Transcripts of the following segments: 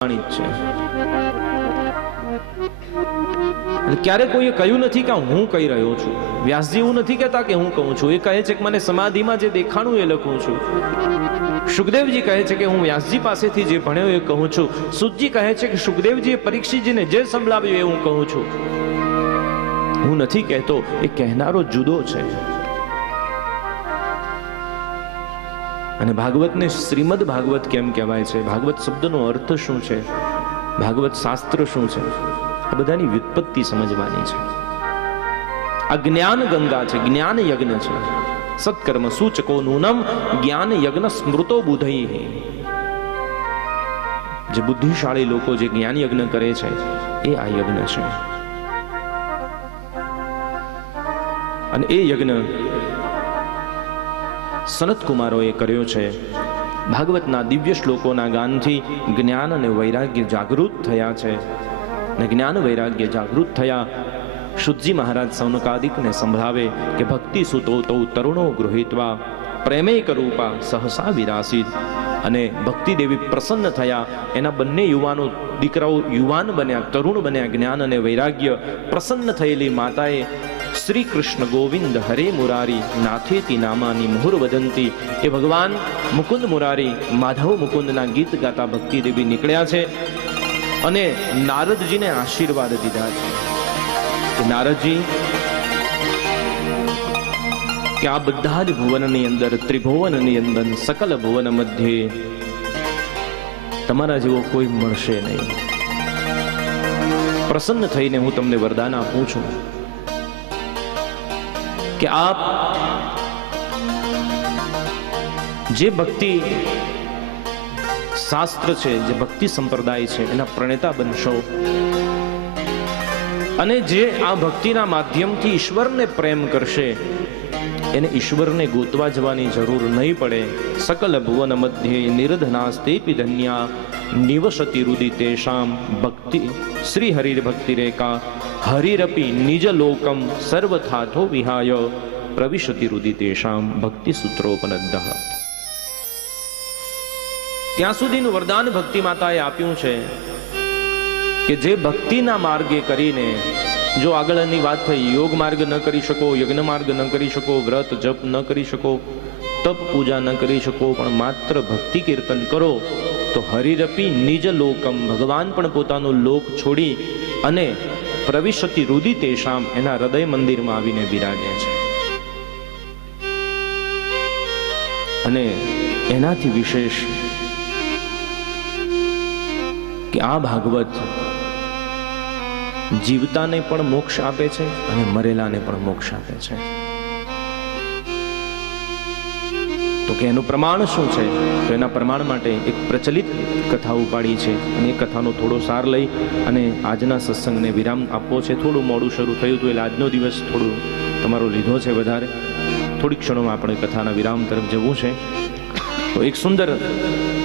છે। ક્યારે કોઈએ કહ્યું નથી કે હું કહી રહ્યો છું। વ્યાસજી એવું નથી કહેતા કે હું કહું છું, એ કહે છે કે મને સમાધિમાં જે દેખાણું એ લખું છું। સુખદેવજી કહે છે કે હું વ્યાસજી પાસેથી જે ભણ્યો એ કહું છું। સુતજી કહે છે કે સુખદેવજીએ પરીક્ષિતજીને જે સંભળાવ્યું એ હું કહું છું। હું નથી કહેતો, એ કહેનારો જુદો છે। અને ભાગવતને શ્રીમદ ભાગવત કેમ કહેવાય છે? ભાગવત શબ્દનો અર્થ શું છે? ભાગવત શાસ્ત્ર શું છે? આ બધાની વ્યુત્પત્તિ સમજવાની છે। આ જ્ઞાન ગંગા છે, જ્ઞાન યજ્ઞ છે। સત્કર્મ સૂચકો નૂનમ જ્ઞાન યજ્ઞ સ્મૃતો બુધૈ। જે બુદ્ધિશાળી લોકો જે જ્ઞાન યજ્ઞ કરે છે એ આ યજ્ઞ છે। અને એ યજ્ઞ સનત કુમારોએ કર્યો છે। ભાગવતના દિવ્ય શ્લોકોના ગાનથી જ્ઞાન અને વૈરાગ્ય જાગૃત થયા છે। અને જ્ઞાન વૈરાગ્ય જાગૃત થયા। શુદ્ધજી મહારાજ સૌનકાદિકને સંભળાવે કે ભક્તિ સુતો તો તરુણો ગૃહિત્વા પ્રેમૈક રૂપા સહસા વિરાસિત। અને ભક્તિ દેવી પ્રસન્ન થયા। એના બંને યુવાનો દીકરાઓ યુવાન બન્યા, તરુણ બન્યા। જ્ઞાન અને વૈરાગ્ય પ્રસન્ન થયેલી માતાએ શ્રી કૃષ્ણ ગોવિંદ હરે મુરારી નાથેતી નામાની મુહુર વદંતી, એ ભગવાન મુકુંદ મુરારી માધવ મુકુંદના ગીત ગાતા ભક્તિ દેવી નીકળ્યા છે। અને નારદજીને આશીર્વાદ દીધા છે કે નારદજી, કે આ બધા જ ભુવનની અંદર, ત્રિભુવનની અંદર, સકલ ભુવન મધ્યે તમારા જેવો કોઈ મળશે નહીં। પ્રસન્ન થઈને હું તમને વરદાન આપું છું કે આપ જે ભક્તિ શાસ્ત્ર છે, જે ભક્તિ સંપ્રદાય છે, એના પ્રણેતા બનશો। અને જે આ ભક્તિના માધ્યમથી ઈશ્વરને પ્રેમ કરશે એને ઈશ્વરને ગોતવા જવાની જરૂર નહીં પડે। સકલ ભુવન મધ્યે નિરધનાસ્તેપી ધન્યા નિવસતિ રુદિ તેષામ ભક્તિ શ્રી હરિર ભક્તિ રેખા હરિરપી નિજ લોકમ સર્વથાથો વિહાય પ્રવિશતિ રુદિ તેષામ ભક્તિ સૂત્રોપનદ્ધ। ત્યાં સુધીનું વરદાન ભક્તિ માતાએ આપ્યું છે કે જે ભક્તિના માર્ગે કરીને, જો આગળની વાત થઈ યોગ માર્ગ ન કરી શકો, યજ્ઞ માર્ગ ન કરી શકો, વ્રત જપ ન કરી શકો, તપ પૂજા ન કરી શકો, પણ માત્ર ભક્તિ કીર્તન કરો તો હરિરપી નિજ લોકમ, ભગવાન પણ પોતાનો લોક છોડી અને પ્રવિશતિ રુદિ તેષામ, એના હૃદય મંદિરમાં આવીને બિરાજે છે। અને એનાથી વિશેષ કે આ ભાગવત જીવતાને પણ મોક્ષ આપે છે અને મરેલાને પણ મોક્ષ આપે છે। તો કે એનું પ્રમાણ શું છે? તો એના પ્રમાણ માટે એક પ્રચલિત કથા ઉપાડી છે અને એ કથાનો થોડો સાર લઈ અને આજના સત્સંગને વિરામ આપવો છે। થોડું મોડું શરૂ થયું હતું એટલે આજનો દિવસ થોડું તમારો લીધો છે વધારે। થોડી ક્ષણોમાં આપણે કથાના વિરામ તરફ જવું છે। તો એક સુંદર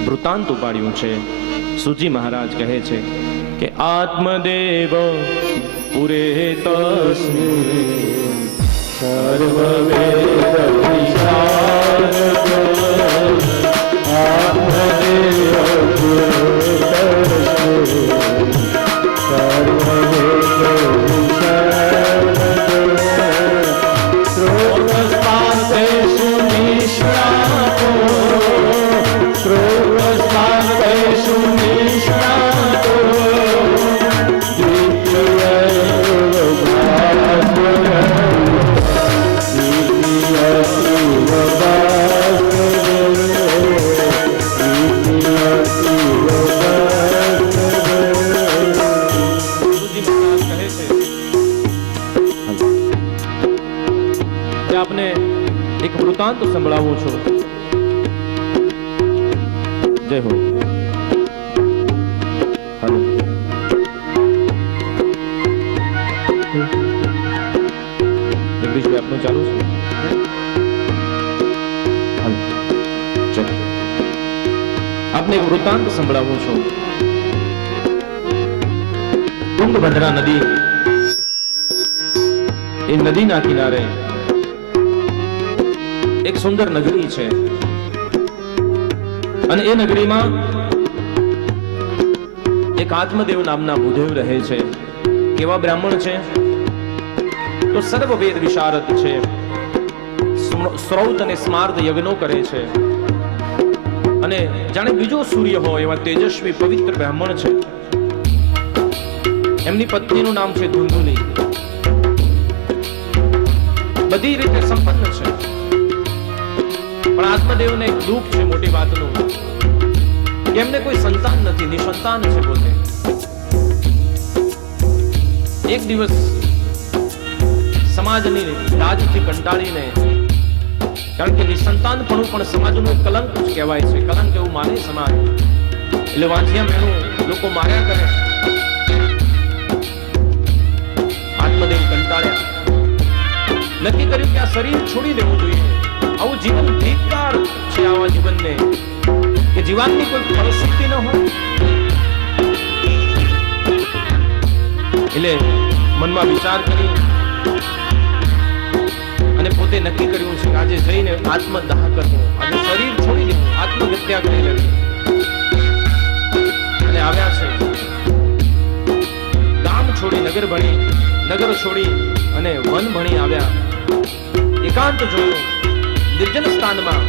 વૃત્તાંત ઉપાડ્યું છે। સુજી મહારાજ કહે છે કે આત્મદેવ પુરે તસ્મિન સર્વવેદ વિશારદ આત્મદેવ પુરે તસ્મિન સર્વવેદ વિશારદ શ્રોતસ્પાદેષુ નિષ્ણાતો શ્રોતસ્પાદેષુ નિષ્ણાતો આપને એક વૃત્તાંત સંભળાવું છું। જય હો। હાલો, જગદીશભાઈ આપનું ચાલુ છે? હાલો, ચલો આપને એક વૃત્તાંત સંભળાવું છું। તુંગભદ્રા નદી, એ નદીના કિનારે એક સુંદર નગરી છે અને એ નગરીમાં એક આત્મદેવ નામના ભૂદેવ રહે છે. કેવા બ્રાહ્મણ છે? તો સર્વ વેદ વિશારદ છે, શ્રૌત અને સ્માર્ત યજ્ઞો કરે છે, અને જાણે બીજો સૂર્ય હોય એવા તેજસ્વી પવિત્ર બ્રાહ્મણ છે. એમની પત્નીનું નામ છે ધુંધુલી. બધી રીતે સંપન્ન છે, પણ આત્મદેવને એક દુઃખ છે મોટી વાતનું કે એમને કોઈ સંતાન નથી, નિસંતાન છે પોતે. એક દિવસ સમાજની લાજથી કંટાળીને, કારણ કે નિસંતાનપણું પણ સમાજનું એક કલંક જ કહેવાય છે, કલંક એવું માને સમાજ, એટલે વાંચિયા મેણું લોકો માર્યા કરે. આત્મદેવ કંટાળ્યા, નક્કી કર્યું કે આ શરીર છોડી દેવું જોઈએ. આવું જીવન ધિક્કાર છે, આવા જીવનને કે જીવનની કોઈ પરિસ્થિતિ ન હોય. એટલે મનમાં વિચાર કરી અને પોતે નક્કી કર્યું છે કે આજે જઈને આત્મદાહ કરવું, આજે શરીર છોડી દેવું, આત્મહત્યા કરી લેવી. અને આવ્યા છે ગામ છોડી નગર ભણી, નગર છોડી અને વન ભણી આવ્યા. એકાંત જોયું, નિર્જન સ્થાનમાં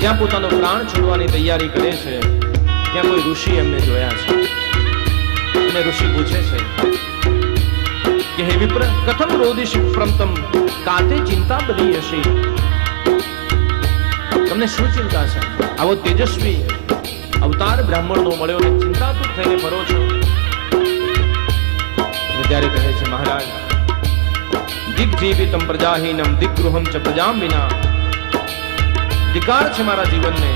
જ્યાં પોતાનો પ્રાણ છોડવાની તૈયારી કરે છે, ત્યાં કોઈ ઋષિ એમને જોયા છે. અને ઋષિ પૂછે છે કે હે વિપ્ર, કથમ રોદિષિ પ્રમતમ કાતે ચિંતા બની હશે? તમને શું ચિંતા છે? આવો તેજસ્વી અવતાર બ્રાહ્મણનો મળ્યો ને ચિંતાતુર થઈને ફરો છો. ત્યારે કહે છે, મહારાજ, દિગ્જીવિતમ પ્રજાહીનમ દિગ્ગૃહમ ચ પ્રજામ વિના. ધિકાર છે મારા જીવનને,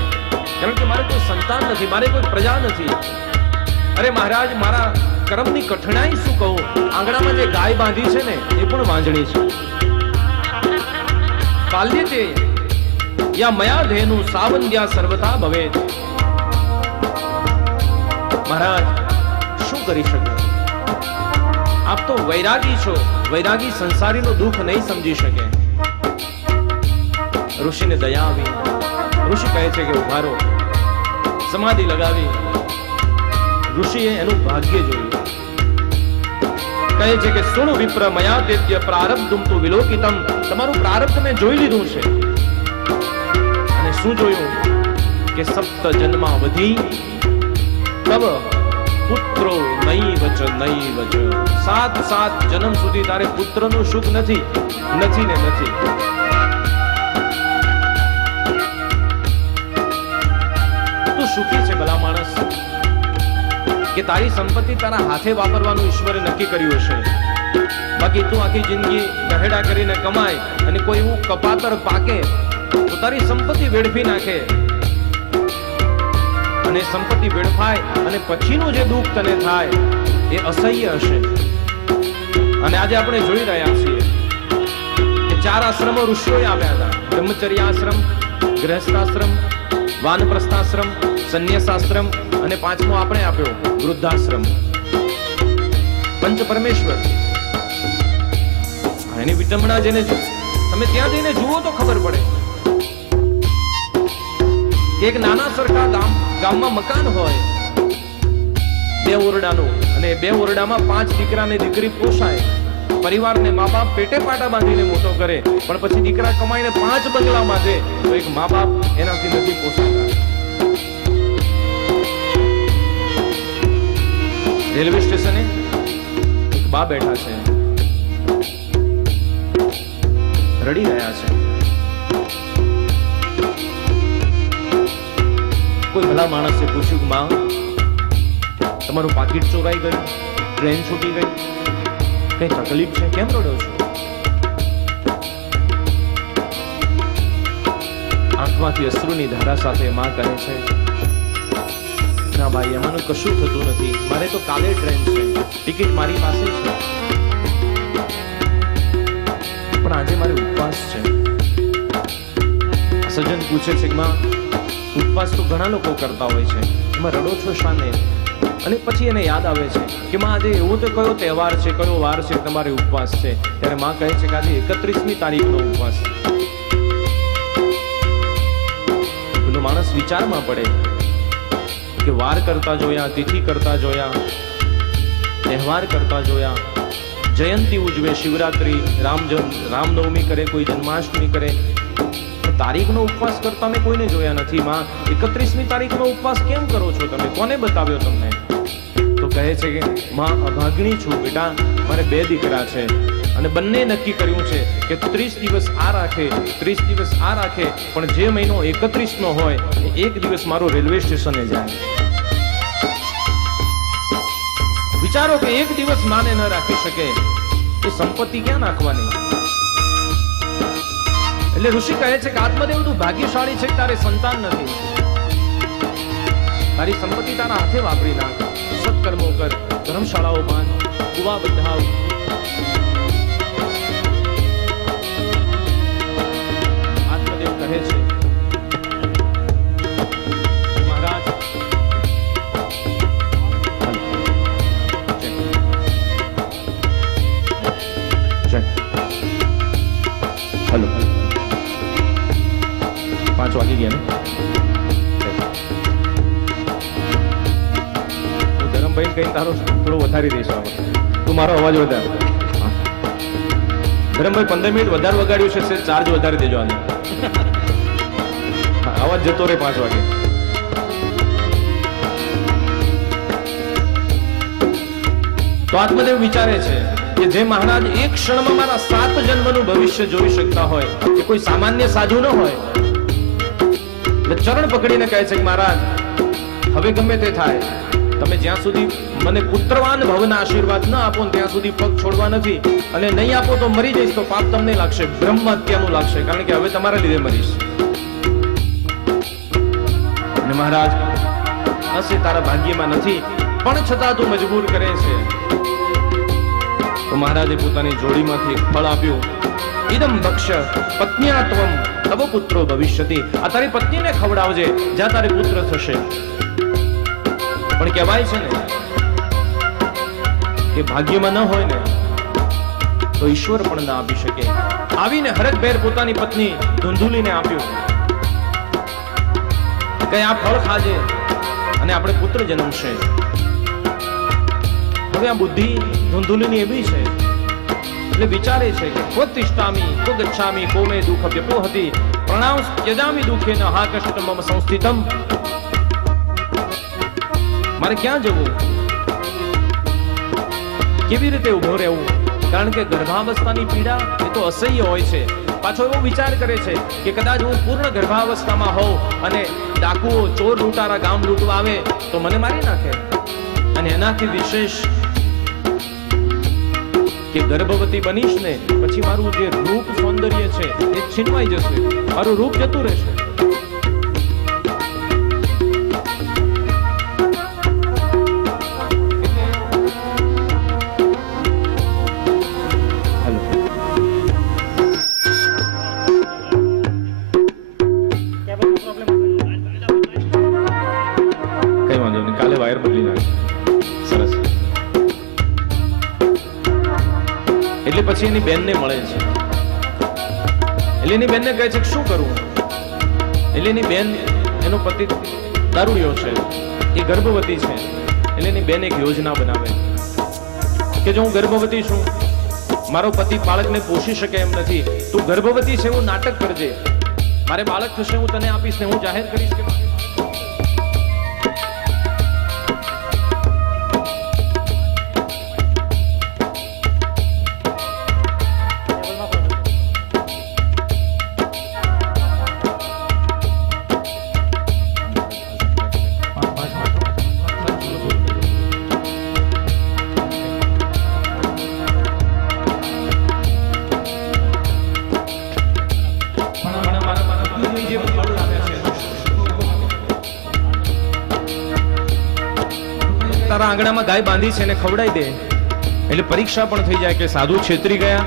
કારણ કે મારે કોઈ સંતાન નથી, મારે કોઈ પ્રજા નથી. અરે મહારાજ, મારા કર્મની કઠણાઈ શું કહું? આંગણામાં જે ગાય બાંધી છે ને એ પણ વાંજણી છે. પાલ્યતે યા મયા ધેનું સાવંદ્યા સર્વથા ભવેત. મહારાજ, શું કરી શકું? આપ તો વૈરાગી છો, વૈરાગી સંસારીનું દુઃખ નહીં સમજી શકે. ઋષિને દયા આવી. ઋષિ કહે છે કે ઉભા રહો. સમાધિ લગાવી ઋષિએ એનું ભાગ્ય જોયું. કહે છે કે સુણ વિપ્ર મયા તેત્ય પ્રારબ્ધુમ તુ વિલોકિતમ. તમારું પ્રારબ્ધ મેં જોઈ લીધું છે. અને શું જોયું? કે સપ્ત જન્માવધિ તવ પુત્રો નૈવ ચ નૈવ ચ. 7 જન્મ સુધી તારે પુત્રનું સુખ નથી, નથી ને નથી. તું સુખી છે ભલા માણસ કે તારી સંપત્તિ તારા હાથે વાપરવાનું ઈશ્વરે નક્કી કર્યું હશે. બાકી તું આખી જિંદગી ગહેડા કરીને કમાય અને કોઈ એવું કપાતર પાકે તો તારી સંપત્તિ વેડફી નાખે. અને સંપત્તિ વેડફાય અને પછીનું જે દુઃખ તને થાય એ અસહ્ય હશે. અને આજે આપણે જોઈ રહ્યા છીએ કે 4 આશ્રમો ઋષિઓએ આવ્યા હતા. બ્રહ્મચર્ય આશ્રમ, ગૃહસ્થાશ્રમ, વાનપ્રસ્થાશ્રમ, સંન્યાસાશ્રમ અને 5મો આપણે આપ્યો વૃદ્ધાશ્રમ. પંચ પરમેશ્વર. એની વિટંબણા જેને તમે ત્યાં જઈને જુઓ તો ખબર પડે. એક નાના સરખા ગામમાં મકાન હોય 2 ઓરડાનું, અને 2 ઓરડામાં 5 દીકરા ને દીકરી પોસાય. પરિવારને મા બાપ પેટે પાટા બાંધીને મોટો કરે, પણ પછી દીકરા કમાઈને 5 બંગલા બાંધે તો એક મા બાપ એનાથી નથી પોસાતા. રેલવે સ્ટેશને એક બા બેઠા છે, રડી રહ્યા છે. કોઈ ભલા માણસે પૂછ્યું, માં તમારું પાકીટ ચોરાઈ ગયું, ટ્રેન છૂટી ગઈ, કઈ તકલીફ છે, કેમ રડો છો? આંખમાંથી અશ્રુની ધારા સાથે માં કહે છે, ના ભાઈ, એમાંનું કશું થતું નથી. મારે તો કાલે ટ્રેન છે, ટિકિટ મારી પાસે છે, પણ આજે મારે ઉપવાસ છે. સજ્જન પૂછે છે, માં ઉપવાસ તો ઘણા લોકો કરતા હોય છે, એમાં રડો છો શાને? અને પછી એને યાદ આવે છે કે માં આજે એવો તો કયો તહેવાર છે, કયો વાર છે તમારે ઉપવાસ છે? ત્યારે માં કહે છે કે આજે 31મી તારીખનો ઉપવાસ. પેલો માણસ વિચારમાં પડે કે વાર કરતા જોયા, તિથિ કરતા જોયા, તહેવાર કરતા જોયા, જયંતી ઉજવે, શિવરાત્રી, રામનવમી કરે, કોઈ જન્માષ્ટમી કરે, તારીખનો ઉપવાસ કરતા મેં કોઈને જોયા નથી. માં 31મી તારીખનો ઉપવાસ કેમ કરો છો તમે? કોને બતાવ્યો તમને? તો કહે છે કે માં અભાગણી છું બેટા, મારે 2 દીકરા છે અને બંને નક્કી કર્યું છે કે 30 દિવસ આ રાખે, 30 દિવસ આ રાખે, પણ જે મહિનો 31નો હોય એ એક દિવસ મારો રેલવે સ્ટેશને જાય. વિચારો કે એક દિવસ માને ન રાખી શકે એ સંપત્તિ ક્યાં નાખવાની? એટલે ઋષિ કહે છે કે આત્મદેવ તું ભાગ્યશાળી છે, તારે સંતાન નથી, તારી સંપત્તિ તારા હાથે વાપરી નાખ, સત્કર્મો કર, ધર્મશાળાઓ બાંધ, કુવા બંધાવ. આત્મદેવ કહે છે મહારાજ હલો 5 વાગી ગયા ને? હું ધરમભાઈ કઈ તારો થોડો વધારી દઈશ. તું મારો અવાજ વધાર. ધરમભાઈ 15 મિનિટ વધારે વગાડ્યું છે, ચાર્જ વધારી દેજો આને. અવાજ જતો રહે 5 વાગે. તો આત્મદેવ વિચારે છે કે જે મહારાજ એક ક્ષણમાં મારા 7 જન્મનું ભવિષ્ય જોઈ શકતા હોય, એ કોઈ સામાન્ય સાધુ ન હોય. ચરણ પકડીને કહે છે કે મહારાજ હવે ગમે તે થાય, તમે જ્યાં સુધી મને પુત્રવાન ભવના આશીર્વાદ ન આપો ત્યાં સુધી પગ છોડવા નથી, અને નહીં આપો તો મરી જઈશ, તો પાપ તમને લાગશે, બ્રહ્મ હત્યાનું લાગશે, કારણ કે હવે તમારા લીધે મરીશ. અને મહારાજ હશે તારા ભાગ્યમાં નથી, પણ છતાં તું મજબૂર કરે છે. તો મહારાજે પોતાની જોડીમાંથી એક ફળ આપ્યું. ઇદમ ભક્ષ્ય પત્ન્યાત્વમ તવ પુત્રો ભવિષ્યતિ. આ તારી પત્નીને ખવડાવજે, જ્યાં તારે પુત્ર થશે. પણ કહેવાય છે ને કે ભાગ્યમાં ન હોય ને તો ઈશ્વર પણ ના આપી શકે. આવીને હરખભેર પોતાની પત્ની ધુંધુલીને આપ્યું કે આ ફળ ખાજે અને આપણે પુત્ર જન્મશે. હવે આ બુદ્ધિ ધુંધુલીની એવી છે એટલે વિચારે છે કે ક્વતિષ્ઠામિ ક્વ ગચ્છામિ કો મે દુઃખ વ્યપોહતિ પ્રણામ યજામિ દુઃખેન હા કષ્ટમ મમ સંસ્થિતમ. મારે ક્યાં જવું, કેવી રીતે ઉભો રહેવું? કારણ કે ગર્ભાવસ્થાની પીડા એ તો અસહ્ય હોય છે. પાછો એવો વિચાર કરે છે કે કદાચ હું પૂર્ણ ગર્ભાવસ્થામાં હોઉં અને ડાકુઓ ચોર લૂંટારા ગામ લૂંટવા આવે તો મને મારી નાખે. અને એનાથી વિશેષ કે ગર્ભવતી બનીશ ને પછી મારું જે રૂપ સૌંદર્ય છે એ છીનવાઈ જશે, મારું રૂપ જતું રહેશે. કઈ વાંધો નહીં, કાલે વાયર બદલી નાખે. સરસ. એટલે પછી એની બેનને મળે છે. એટલે એની બેનને કહે છે કે શું કરવું? એટલે એની બેન, એનો પતિ દારૂડિયો છે, એ ગર્ભવતી છે. એટલે એની બેન એક યોજના બનાવે કે જો હું ગર્ભવતી છું, મારો પતિ બાળકને પોષી શકે એમ નથી, તું ગર્ભવતી છે એવું નાટક કરજે, મારે બાળક થશે હું તને આપીશ ને હું જાહેર કરીશ કે તારા આંગણામાં ગાય બાંધી છે એને ખવડાવી દે. એટલે પરીક્ષા પણ થઈ જાય કે સાધુ છેતરી ગયા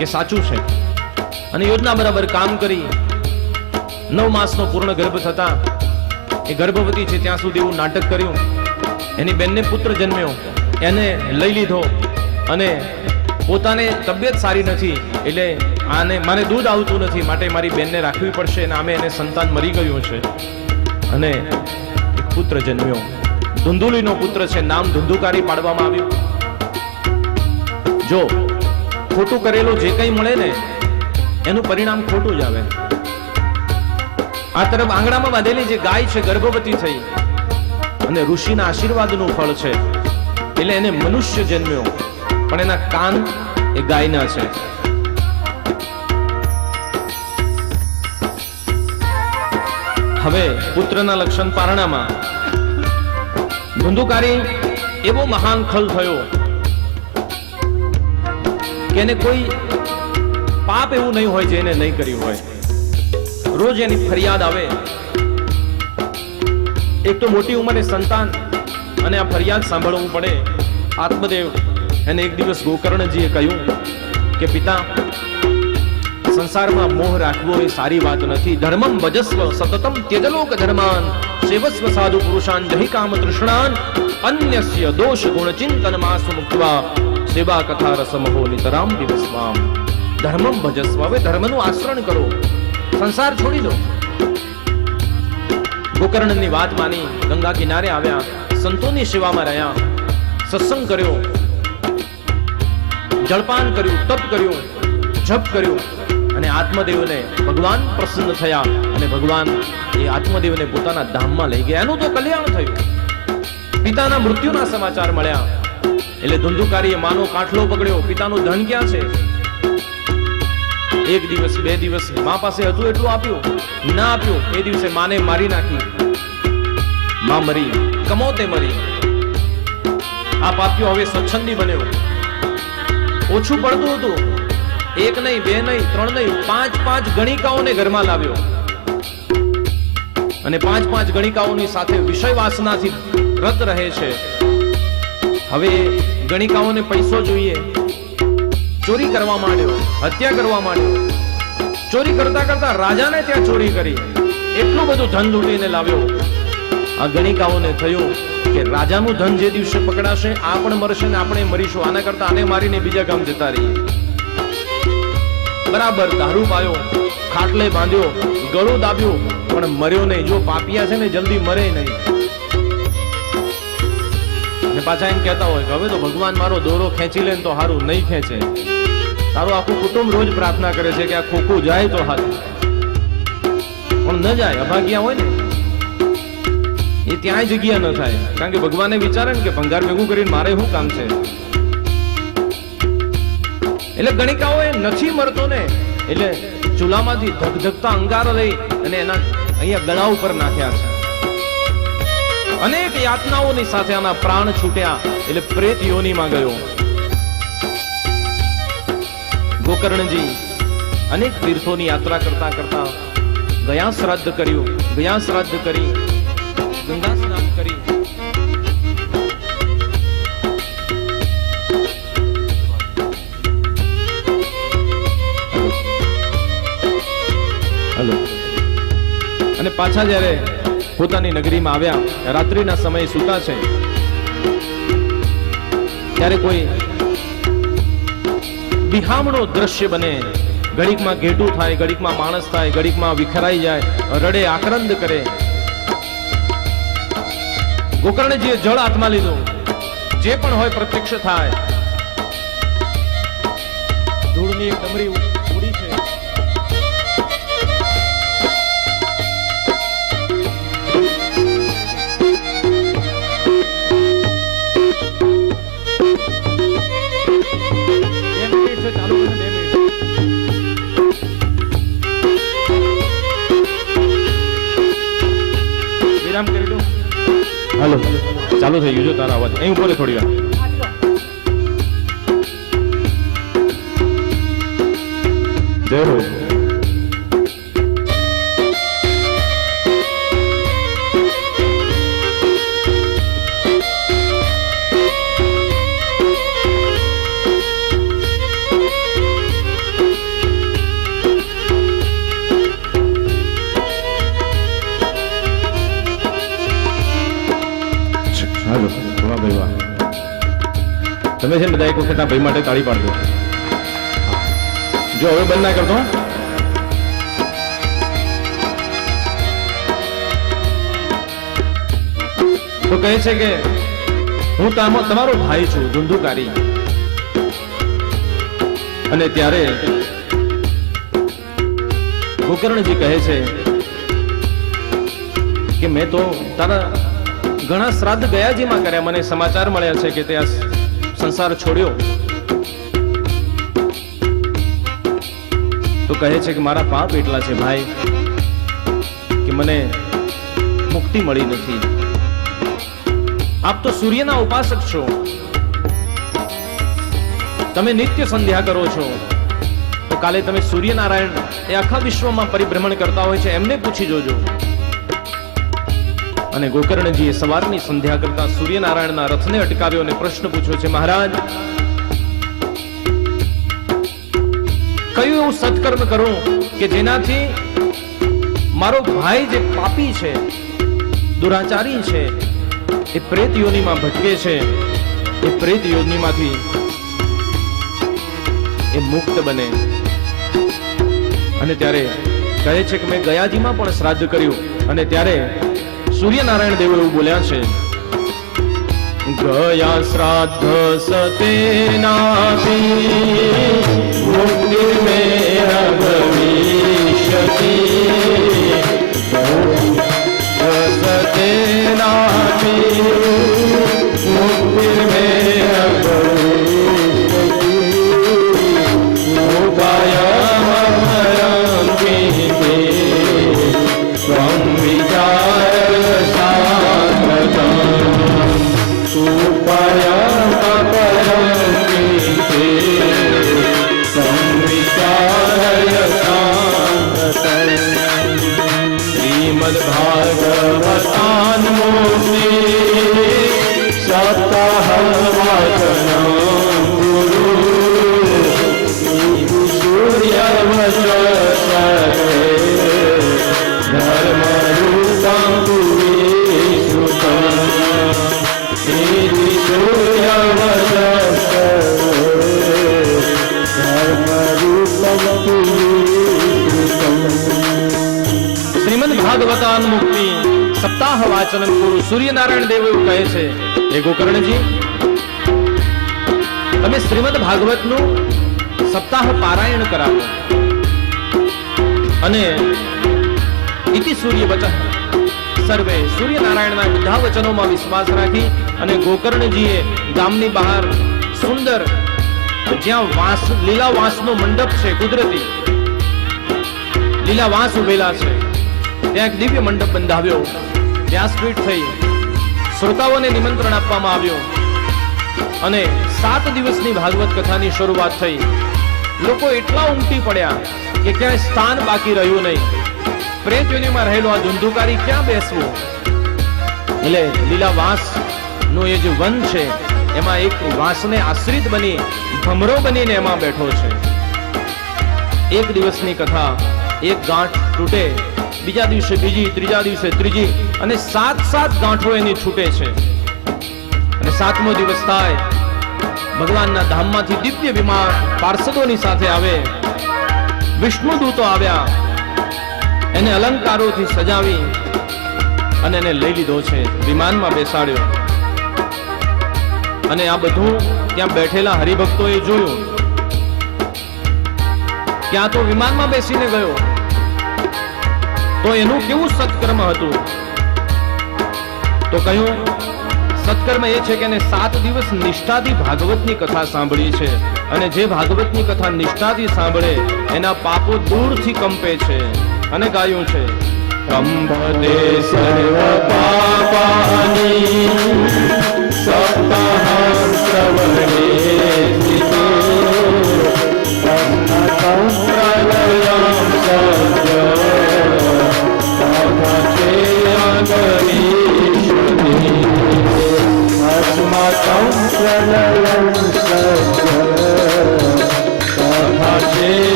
કે સાચું છે. અને યોજના બરાબર કામ કરી 9 માસનો પૂર્ણ ગર્ભ થતા એ ગર્ભવતી છે ત્યાં સુધી એવું નાટક કર્યું. એની બેનને પુત્ર જન્મ્યો, એને લઈ લીધો અને પોતાને તબિયત સારી નથી એટલે આને મને દૂધ આવતું નથી માટે મારી બેનને રાખવી પડશે અને આમે એને સંતાન મરી ગયું છે અને પુત્ર જન્મ્યો. ધુંધુલીનો પુત્ર છે, નામ ધુંધુકારી પાડવામાં આવ્યું. જો ખોટું કરેલું જે કંઈ મળે ને એનું પરિણામ ખોટું જ આવે. આ તરફ આંગણામાં બાંધેલી જે ગાય છે ગર્ભવતી થઈ અને ઋષિના આશીર્વાદનું ફળ છે એટલે એને મનુષ્ય જન્મ્યો, પણ એના કાન એ ગાયના છે. હવે પુત્રના લક્ષણ પારણામાં ધુંધુકારી એવો મહાન ખલ થયો કે એને કોઈ પાપ એવું નહીં હોય જે એને નહીં કર્યું હોય. રોજ એની ફરિયાદ આવે. એક તો મોટી ઉંમરે સંતાન અને આ ફરિયાદ સાંભળવું પડે. આત્મદેવ એને એક દિવસ ગોકર્ણજીએ કહ્યું કે પિતા, સંસારમાં મોહ રાખવો એ સારી વાત નથી. ધર્મમ ભજસ્વ સતતમ ત્યજલોક ધર્માન સેવસ્વ સાધુ પુરુષાન જહિ કામ તૃષ્ણાન અન્યસ્ય દોષ ગુણ ચિંતન માસુ મુક્ત્વા સેવા કથા રસમહો નિતરામ દિવસ્વામ. ધર્મમ ભજસ્વ, હવે ધર્મનું આચરણ કરો, સંસાર છોડી દો. ગોકર્ણની વાત માની ગંગા કિનારે આવ્યા, સંતોની સેવામાં રહ્યા, સત્સંગ કર્યો, જળપાન કર્યું, તપ કર્યું, જપ કર્યું અને આત્મદેવને ભગવાન પ્રસન્ન થયા અને ભગવાન એ આત્મદેવને પોતાના ધામમાં લઈ ગયા. એનું તો કલ્યાણ થયું. પિતાના મૃત્યુના સમાચાર મળ્યા એટલે ધુંધુકારીએ માનો કાઠલો પકડ્યો. પિતાનું ધન ક્યાં છે? એક દિવસ, બે દિવસ મા પાસે હતું એટલું આપ્યું, ના આપ્યું એ દિવસે માને મારી નાખી. મા મરી, કમોતે મરી. આ પાપ્યો હવે સ્વચ્છંદી બન્યો. ઓછું પડતું હતું. એક નહીં, બે નહીં, ત્રણ નહીં, પાંચ ગણિકાઓને ઘરમાં લાવ્યો અને પાંચ ગણિકાઓની સાથે વિષય વાસનાથી રત રહે છે. હવે ગણિકાઓને પૈસો જોઈએ, ચોરી કરવા માંડ્યો, હત્યા કરવા માંડ્યો. ચોરી કરતા કરતા રાજાને ત્યાં ચોરી કરી, એટલું બધું ધન લૂંટીને લાવ્યો. આ ગણિકાઓને થયું કે રાજાનું ધન જે દિવસે પકડાશે આ પણ મરશે ને આપણે મરીશું, આના કરતા આને મારીને બીજા ગામ જતા રહીએ. બરાબર દારૂ પાયો, ખાટલે બાંધ્યો, ગળું દાબ્યું, પણ મર્યો નહીં. જો પાપિયા છે ને જલ્દી મરે નહીં. ને પાછા એમ કહેતા હોય કે હવે તો ભગવાન મારો દોરો ખેંચી લે તો હારું, નહીં ખેંચે. તારું આખું કુટુંબ રોજ પ્રાર્થના કરે છે કે આ ખોખું જાય તો હારું, પણ ન જાય. અભાગ્યા હોય ને એ ત્યાં જગ્યા ન થાય, કારણ કે ભગવાને વિચારે ને કે ભંગાર ભેગું કરીને મારે શું કામ છે. એટલે ગણિકાઓ એ નથી મરતો ને એટલે ચૂલામાંથી ધગધગતા અંગારો લઈ અને એના અહીંયા ગળા ઉપર નાખ્યા છે. અનેક યાતનાઓની સાથે આના પ્રાણ છૂટ્યા એટલે પ્રેત યોનીમાં ગયો. ગોકર્ણજી અનેક તીર્થોની યાત્રા કરતા કરતા ગયા શ્રાદ્ધ કર્યું, ગયા શ્રાદ્ધ કરી, ગંગા સ્નાન કરી. અને પાછા જ્યારે પોતાની નગરીમાં આવ્યા, રાત્રિના સમયે સૂતા છે, ત્યારે કોઈ બિહામણો દ્રશ્ય બને. ઘડીકમાં ઘેટું થાય, ઘડીકમાં માણસ થાય, ઘડીકમાં વિખરાઈ જાય, રડે, આક્રંદ કરે. ગોકર્ણજીએ જળ હાથમાં લીધું, જે પણ હોય પ્રત્યક્ષ થાય. ધૂળની એક ડમરી ઉડી છે. હાલો, ચાલુ થઈ ગયું. જો તારા અવાજ અહીં ઉપર થોડી વાર. જય હો. તમે છે ને બધા એક વખત આ ભાઈ માટે તાળી પાડજો. જો હવે બંધ ના કરતો. તો કહે છે કે હું તમારો ભાઈ છું ધુંધુકારી. અને ત્યારે ગોકર્ણજી કહે છે કે મેં તો તારા ઘણા શ્રાદ્ધ ગયાજીમાં કર્યા, મને સમાચાર મળ્યા છે કે તે આ સંસાર છોડ્યો. તો કહે છે કે મારા પાપ એટલા છે ભાઈ કે મને મુક્તિ મળી નથી. આપ તો સૂર્યના ઉપાસક છો, તમે નિત્ય સંધ્યા કરો છો, તો કાલે તમે સૂર્યનારાયણ એ આખા વિશ્વમાં પરિભ્રમણ કરતા હોય છે એમને પૂછી જોજો. અને ગોકર્ણજીએ સવારની સંધ્યા કરતા સૂર્યનારાયણના રથને અટકાવ્યો અને પ્રશ્ન પૂછ્યો છે, મહારાજ કયું એવું સત્કર્મ કરું કે જેનાથી મારો ભાઈ જે પાપી છે, દુરાચારી છે, એ પ્રેત યોનિમાં ભટકે છે, એ પ્રેત યોનિમાંથી એ મુક્ત બને. અને ત્યારે કહે છે કે મેં ગયાજીમાં પણ શ્રાદ્ધ કર્યું. અને ત્યારે સૂર્યનારાયણ દેવ એવું બોલ્યા છે, ગયા શ્રાદ્ધ સતેનાથી મુક્તિ મેરા ભવિષ્યતિ સતેનાથી મુક્તિ મેરા ભવિષ્યતિ ઉપાયમહરં કીતે સ્વં વિચાર ભાગવતાન મૂર્તિ સપ્તાહ વાચન ગુરુ સૂર્ય ધર્મ રૂપં સૂર્ય શ્રીમદ ભાગવતાન મુક્તિ સપ્તાહ વાચન ગુરુ સૂર્યનારાયણ દેવ એવું કહે છે, હે ગોકર્ણજી તમે શ્રીમદ ભાગવતનું સપ્તાહ પારાયણ કરાવો. અને ઇતિ સૂર્ય વચન સર્વે સૂર્યનારાયણના બધા વચનોમાં વિશ્વાસ રાખી અને ગોકર્ણજીએ ગામની બહાર સુંદર જ્યાં લીલા વાંસનો મંડપ છે, કુદરતી લીલા વાંસ ઉભેલા છે, ત્યાં એક દિવ્ય મંડપ બંધાવ્યો. વ્યાસપીઠ થઈ શ્રોતાઓને નિમંત્રણ આપવામાં આવ્યું અને 7 દિવસની ભાગવત કથાની શરૂઆત થઈ. લોકો એટલા ઉમટી પડ્યા કે ક્યાંય સ્થાન બાકી રહ્યું નહીં. પ્રેત યોનિમાં રહેલો આ ધુંધુકારી ક્યાં બેસવું? એટલે લીલા વાંસ નું એ જે વન છે એમાં એક વાંસને આશ્રિત બની ભમરો બનીને એમાં બેઠો છે. એક દિવસની કથા, એક ગાંઠ તૂટે, બીજા દિવસે બીજી, ત્રીજા દિવસે ત્રીજી, અને 7 ગાંઠો એની છૂટે છે. અને 7મો દિવસ થાય, ભગવાનના ધામમાંથી દિવ્ય વિમાન પાર્ષદોની સાથે આવે. વિષ્ણુ દૂતો આવ્યા, એને અલંકારોથી સજાવી અને એને લઈ લીધો છે, વિમાનમાં બેસાડ્યો. અને આ બધું ત્યાં બેઠેલા હરિભક્તોએ જોયું કે આ તો વિમાનમાં બેસીને ગયો, તો એનું કેવું સત્કર્મ હતું? તો કહ્યું સત્કર્મ એ છે કે એને 7 દિવસ નિષ્ઠાથી ભાગવતની કથા સાંભળી છે. અને જે ભાગવતની કથા નિષ્ઠાથી સાંભળે એના પાપો દૂરથી કંપે છે. અને ગાયું છે, કંપતે સર્વ પાપાની સપ્તાહ શ્રવણે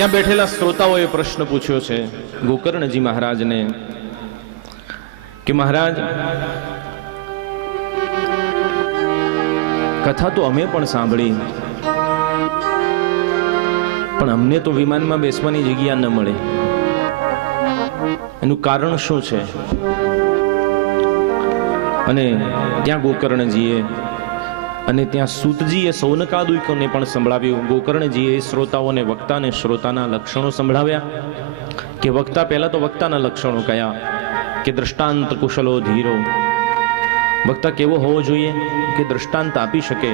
ત્યાં બેઠેલા શ્રોતાઓએ પ્રશ્ન પૂછ્યો છે ગોકર્ણજી મહારાજને કે મહારાજ, કથા તો અમે પણ સાંભળી, પણ અમને તો વિમાનમાં બેસવાની જગ્યા ન મળે. એનું કારણ શું છે? અને ત્યાં ગોકર્ણજીએ અને ત્યાં સૂતજીએ સૌનકાદિકોને પણ સંભળાવ્યું. ગોકર્ણજીએ શ્રોતાઓને વક્તા અને શ્રોતાના લક્ષણો સંભળાવ્યા કે વક્તા, પહેલા તો વક્તાના લક્ષણો કયા કે દ્રષ્ટાંત કુશલો ધીરો. વક્તા કેવો હોવો જોઈએ કે દ્રષ્ટાંત આપી શકે,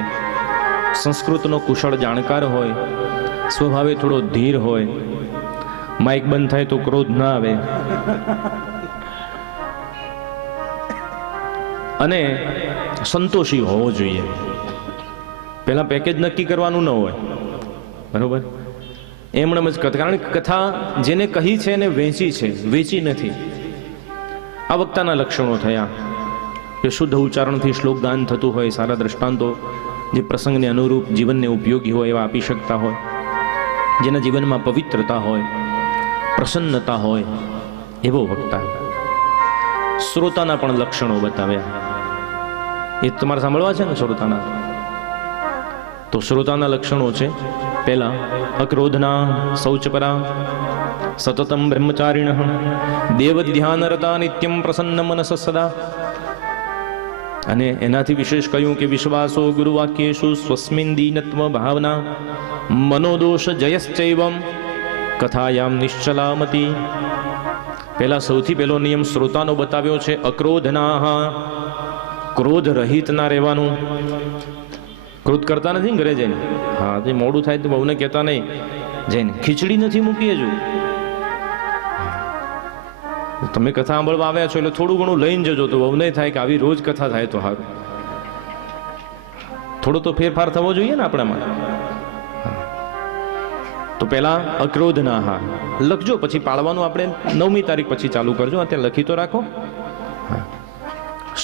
સંસ્કૃતનો કુશળ જાણકાર હોય, સ્વભાવે થોડો ધીર હોય, માઇક બંધ થાય તો ક્રોધ ના આવે, અને સંતોષી હોવો જોઈએ. પેલા પેકેજ નક્કી કરવાનું ન હોય, બરોબર? એમણે જ કથા, કારણ કે કથા જેને કહી છે એને વેચી છે, વેચી નથી. આ વક્તાના લક્ષણો થયા કે શુદ્ધ ઉચ્ચારણથી શ્લોક ગાન થતું હોય, સારા દ્રષ્ટાંતો જે પ્રસંગને અનુરૂપ જીવનને ઉપયોગી હોય એવા આપી શકતા હોય, જેના જીવનમાં પવિત્રતા હોય, પ્રસન્નતા હોય, એવો વક્તા. શ્રોતાના પણ લક્ષણો બતાવ્યા. એ તમારે સાંભળવા છે ને શ્રોતાના? તો શ્રોતાના લક્ષણો છે, પહેલા અક્રોધના, શૌચપરા, સતતમ બ્રહ્મચારિણ, દેવ ધ્યાનરતા, નિત્યમ પ્રસન્ન મનસ સદા. અને એનાથી વિશેષ કહ્યું કે વિશ્વાસો ગુરુવાક્યેષુ સ્વસ્મિન દીનત્વ ભાવના, મનોદોષ જયશ્ચૈવમ કથાયામ નિશ્ચલામતી. પહેલા સૌથી પહેલો નિયમ શ્રોતાનો બતાવ્યો છે અક્રોધના, ક્રોધ રહિત ના રહેવાનું. ક્રોધ કરતા નથી ને ઘરે જઈને? હા, તે મોડું થાય તો બહુને કહેતા નહીં, જઈને ખીચડી નથી મૂકી હજુ. તમે કથા સાંભળવા આવ્યા છો એટલે થોડું ઘણું લઈને જજો, તો બહુ નહીં થાય કે આવી રોજ કથા થાય તો સારું. થોડો તો ફેરફાર થવો જોઈએ ને આપણામાં. તો પહેલા અક્રોધના હા લખજો, પછી પાળવાનું આપણે 9મી તારીખ પછી ચાલુ કરજો, અત્યારે લખી તો રાખો.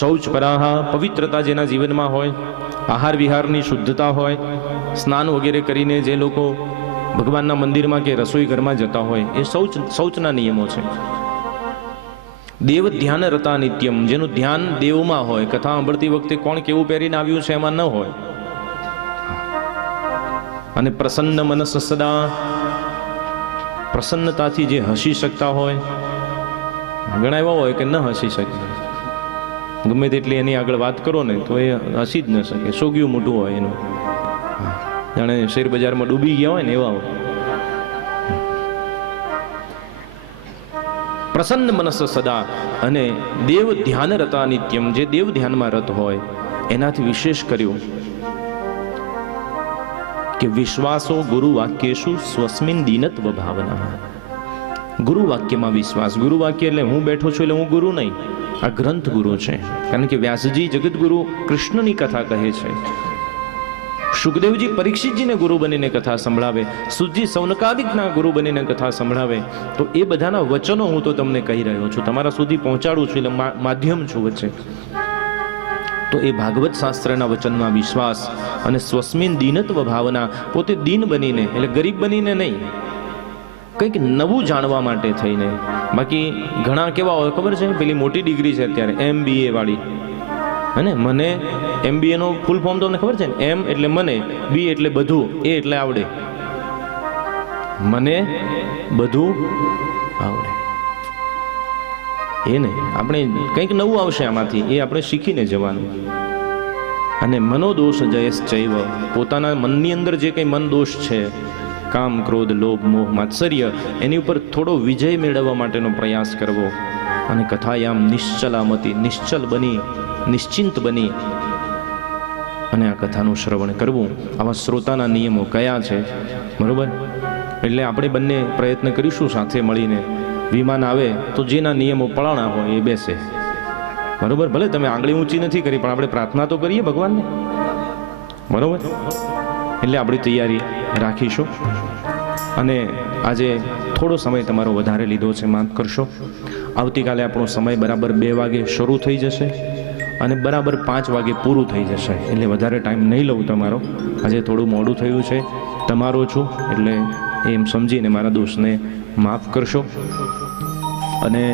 શૌચ પરાહા, પવિત્રતા જેના જીવનમાં હોય, આહાર વિહારની શુદ્ધતા હોય, સ્નાન વગેરે કરીને જે લોકો ભગવાનના મંદિરમાં કે રસોઈ ઘરમાં જતા હોય, એ શૌચના નિયમો છે. દેવ ધ્યાન રતા નિત્યમ, જેનું ધ્યાન દેવમાં હોય, કથા સાંભળતી વખતે કોણ કેવું પહેરીને આવ્યું છે એમાં ન હોય. અને પ્રસન્ન મનસ સદા, પ્રસન્નતાથી જે હસી શકતા હોય. ઘણા એવા હોય કે ન હસી શકે, ગમે તેટલી એની આગળ વાત કરો ને તો એ હસી જ ન શકે, સોગ્યું મોટું હોય એનું, જાણે શેર બજારમાં ડૂબી ગયા હોય ને એવા હોય. પ્રસન્ન મનસ સદા, અને દેવ ધ્યાન રતા નિત્યમ, જે દેવ ધ્યાનમાં રત હોય. એનાથી વિશેષ કર્યું કે વિશ્વાસો ગુરુ વાક્યેષુ સ્વસ્મિન દીનત્વ ભાવના. ગુરુ વાક્યમાં વિશ્વાસ. ગુરુ વાક્ય એટલે હું બેઠો છું એટલે હું ગુરુ નહીં, આ ગ્રંથ ગુરુ છે. કારણ કે વ્યાસજી જગતગુરુ કૃષ્ણની કથા કહે છે, સુખદેવજી પરીક્ષિતજીને ગુરુ બનીને કથા સંભળાવે, સુજી સૌનકાદિકના ગુરુ બનીને કથા સંભળાવે. તો એ બધાના વચનો હું તો તમને કહી રહ્યો છું, તમારા સુધી પહોંચાડું છું, એટલે માધ્યમ છું વચ્ચે. તો એ ભાગવત શાસ્ત્રના વચનમાં વિશ્વાસ અને સ્વસ્મિન દીનત્વ ભાવના, પોતે દીન બનીને, એટલે ગરીબ બનીને નહીં, કંઈક નવું જાણવા માટે થઈને. બાકી ઘણા કેવા હોય ખબર છે, પેલી મોટી ડિગ્રી છે અત્યારે MBA વાળી, હે, મને MBA નો ફૂલ ફોર્મ તમને ખબર છે ને? M એટલે મને, B એટલે બધું, A એટલે આવડે. મને બધું આવડે એ નહીં, આપણે કંઈક નવું આવશે આમાંથી, એ આપણે શીખીને જવાનું. અને મનોદોષ જયશ્ચૈવ, પોતાના મનની અંદર જે કંઈ મન દોષ છે, કામ, ક્રોધ, લોભ, મોહ, માત્સર્ય, એની ઉપર થોડો વિજય મેળવવા માટેનો પ્રયાસ કરવો. અને કથાયામ નિશ્ચલામતી, નિશ્ચલ બની, નિશ્ચિંત બની અને આ કથાનું શ્રવણ કરવું. આવા શ્રોતાના નિયમો કયા છે, બરોબર? એટલે આપણે બંને પ્રયત્ન કરીશું સાથે મળીને. વિમાન આવે તો જેના નિયમો પળાણા હોય એ બેસે, બરોબર? ભલે તમે આંગળી ઊંચી નથી કરી, પણ આપણે પ્રાર્થના તો કરીએ ભગવાનને, બરોબર? એટલે આપણી તૈયારી રાખીશું. અને આજે થોડો સમય તમારો વધારે લીધો છે, માફ કરશો. આવતીકાલે આપણો સમય બરાબર 2 વાગે શરૂ થઈ જશે. અને બરાબર 5 વાગે પૂરું થઈ જશે, એટલે વધારે ટાઈમ નહીં લઉં તમારો. આજે થોડું મોડું થયું છે, તમારો છું એટલે એમ સમજીને મારા દોષને માફ કરશો. અને